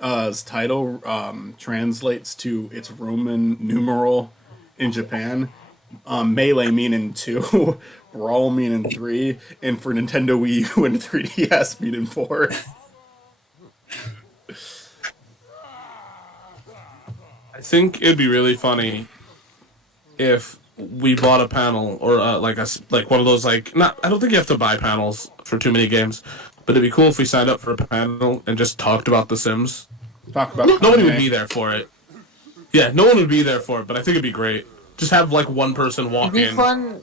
title translates to its Roman numeral in Japan. Melee meaning 2, Brawl meaning 3, and for Nintendo Wii U and 3DS meaning 4. I think it'd be really funny if we bought a panel or like one of those like not. I don't think you have to buy panels for too many games, but it'd be cool if we signed up for a panel and just talked about The Sims. Talk about Nobody Kanye. would be there for it. Yeah, no one would be there for it, but I think it'd be great Just have like one person walk It'd be in. fun.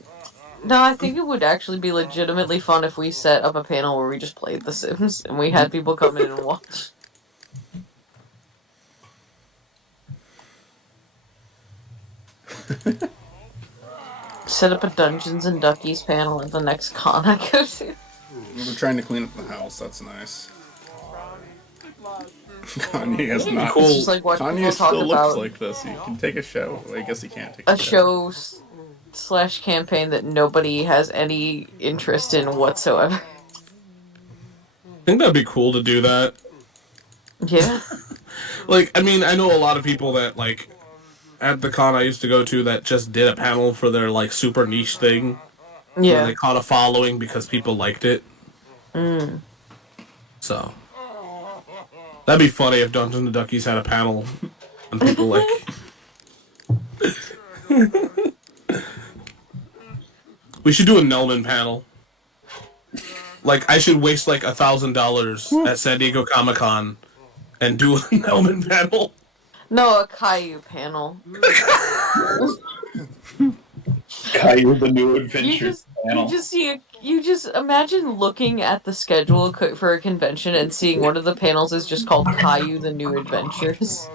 No, I think it would actually be legitimately fun if we set up a panel where we just played The Sims and we had people come in and watch. Set up a Dungeons and Duckies panel at the next con I go to. We're trying to clean up the house. That's nice. Kanye has not. Cool. It's just like what Kanye people talk still looks about. like this. You can take a show. I guess he can't take A show / campaign that nobody has any interest in whatsoever. I think that'd be cool to do that. Yeah. Like, I mean, I know a lot of people that, like, at the con I used to go to that just did a panel for their, like, super niche thing. Where Yeah. they caught a following because people liked it. Mm. So. That'd be funny if Dungeons and Duckies had a panel and people, like... We should do a Nelman panel. Like, I should waste, like, $1,000 at San Diego Comic-Con and do a Nelman panel. No, a Caillou panel. Caillou the New Adventures panel. You just imagine looking at the schedule for a convention and seeing one of the panels is just called Caillou the New Adventures.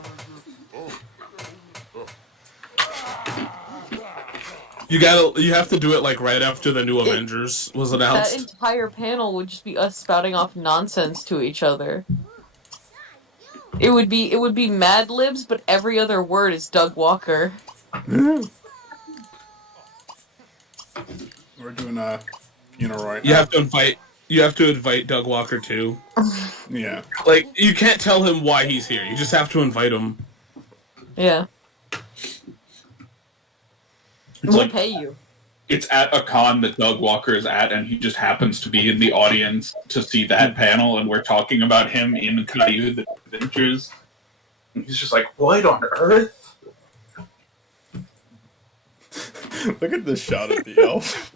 You have to do it like right after the new Avengers was That announced. entire panel would just be us spouting off nonsense to each other. It would be Mad Libs, but every other word is Doug Walker. We're doing a funeral right You have to invite Doug Walker too. Yeah. Like, you can't tell him why he's here. You just have to invite him. Yeah. It's We'll like pay you. it's at a con that Doug Walker is at, and he just happens to be in the audience to see that panel, and we're talking about him in Caillou the Adventures. And he's just like, "What on earth?" Look at this shot of the elf.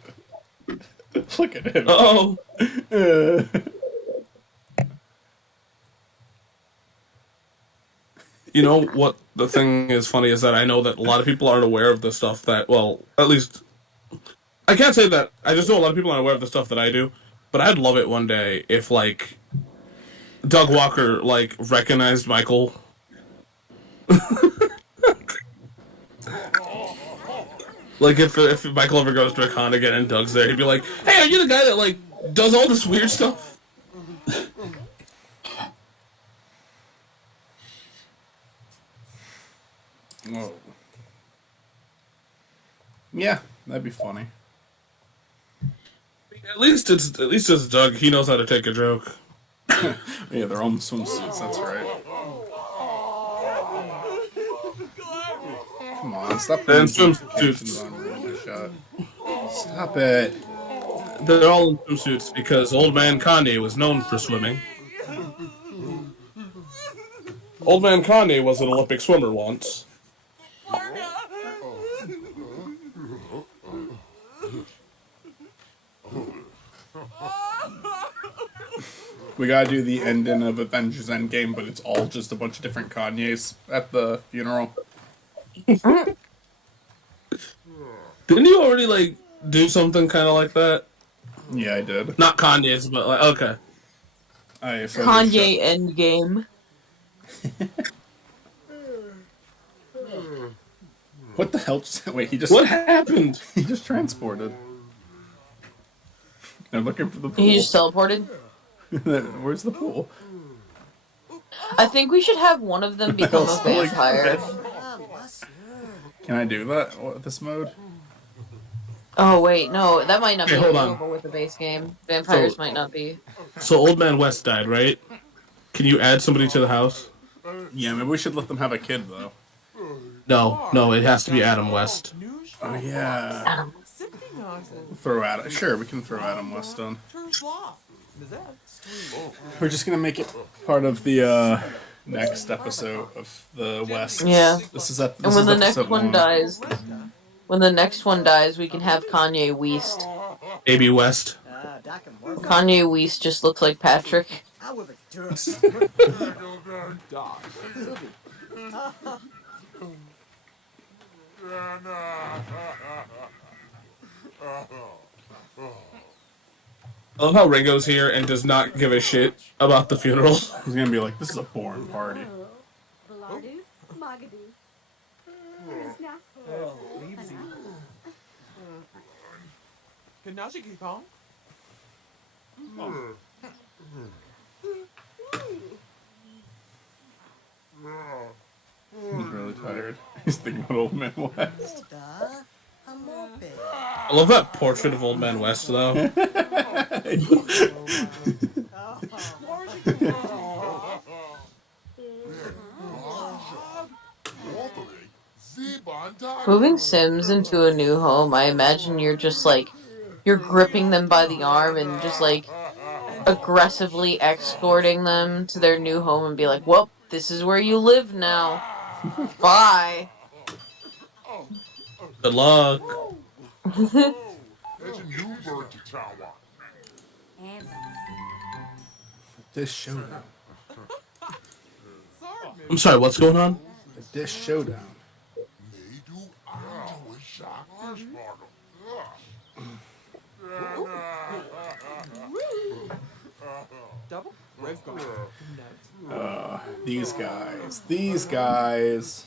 Look at him. Oh, you know what? The thing is funny is that I know that a lot of people aren't aware of the stuff that. Well, at least I can't say that. I just know a lot of people aren't aware of the stuff that I do. But I'd love it one day if like Doug Walker like recognized Michael. Like if Michael ever goes to a con again and Doug's there, he'd be like, "Hey, are you the guy that like does all this weird stuff?" Whoa. Yeah, that'd be funny. At least it's Doug. He knows how to take a joke. Yeah, they're all in swimsuits, that's right. Come on, stop putting And swimsuits. notifications on ruining the shot. Stop it. They're all in swimsuits because old man Kanye was known for swimming. Old man Kanye was an Olympic swimmer once. We gotta do the ending of Avengers Endgame, but it's all just a bunch of different Kanyes at the funeral. Didn't you already like do something kind of like that? Yeah, I did. Not Kanye's, but like okay. Kanye Endgame. What the hell just wait, he just What happened? he just transported. They're looking for the pool. He just teleported. Where's the pool? I think we should have one of them become a Also, like, vampire. Can I do that? What, this mode? Oh wait, no, that might not be Hey, hold on. doable with the base game. Vampires So- might not be. So old man West died, right? Can you add somebody to the house? Yeah, maybe we should let them have a kid though. No, it has to be Adam West. Oh yeah. Throw Adam. Sure, we can throw Adam West on. We're just gonna make it part of the next episode of the West. Yeah. This is up. And when the next one dies, we can have Kanye West. Baby West. Kanye West just looks like Patrick. I love how Ringo's here and does not give a shit about the funeral. He's gonna be like, this is a boring party. He's really tired. He's thinking about Old Man West. I love that portrait of Old Man West, though. Moving Sims into a new home, I imagine you're just like, you're gripping them by the arm and just like aggressively escorting them to their new home and be like, well, this is where you live now. Bye. Good luck. This showdown. I'm sorry, what's going on? The Dish Showdown. These guys. These guys.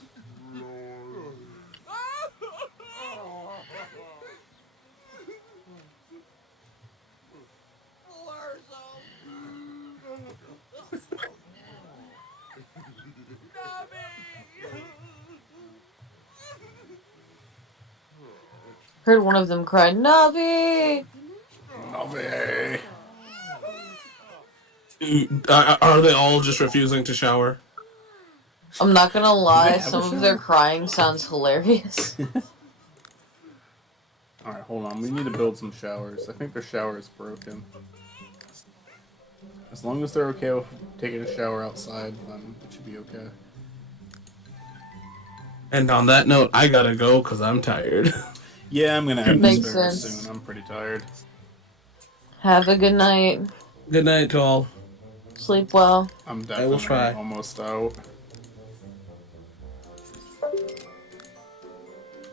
Heard one of them cry, Navi! Navi. Are they all just refusing to shower? I'm not gonna lie, have a some of shower? their crying sounds hilarious. Alright, hold on. We need to build some showers. I think their shower is broken. As long as they're okay with taking a shower outside, then it should be okay. And on that note, I gotta go because I'm tired. Yeah, I'm gonna end Makes this very sense. soon. I'm pretty tired. Have a good night. Good night to all. Sleep well. I'm will definitely try. almost out.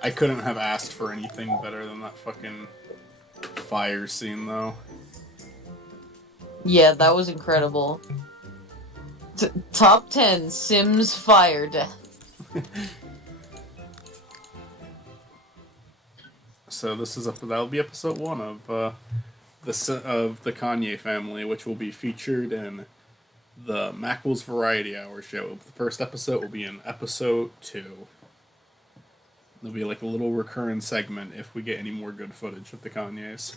I couldn't have asked for anything better than that fucking fire scene, though. Yeah, that was incredible. Top 10 Sims fire death. So this is that'll be episode 1 of the Kanye family, which will be featured in the Mackles Variety Hour show. The first episode will be in episode 2. There'll be like a little recurring segment if we get any more good footage of the Kanyes.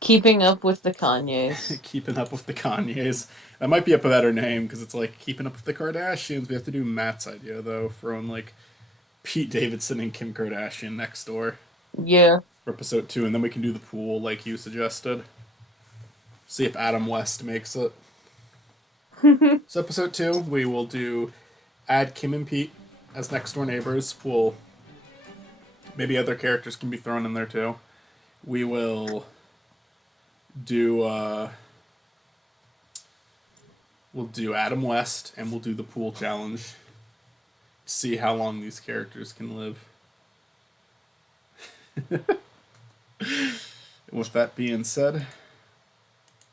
Keeping up with the Kanyes. Keeping up with the Kanyes. That might be a better name because it's like keeping up with the Kardashians. We have to do Matt's idea though, throwing like Pete Davidson and Kim Kardashian next door Yeah. for episode 2, and then we can do the pool like you suggested. See if Adam West makes it. So episode 2, we will add Kim and Pete as next door neighbors. Maybe other characters can be thrown in there too. We will do we'll do Adam West and we'll do the pool challenge. See how long these characters can live. With that being said,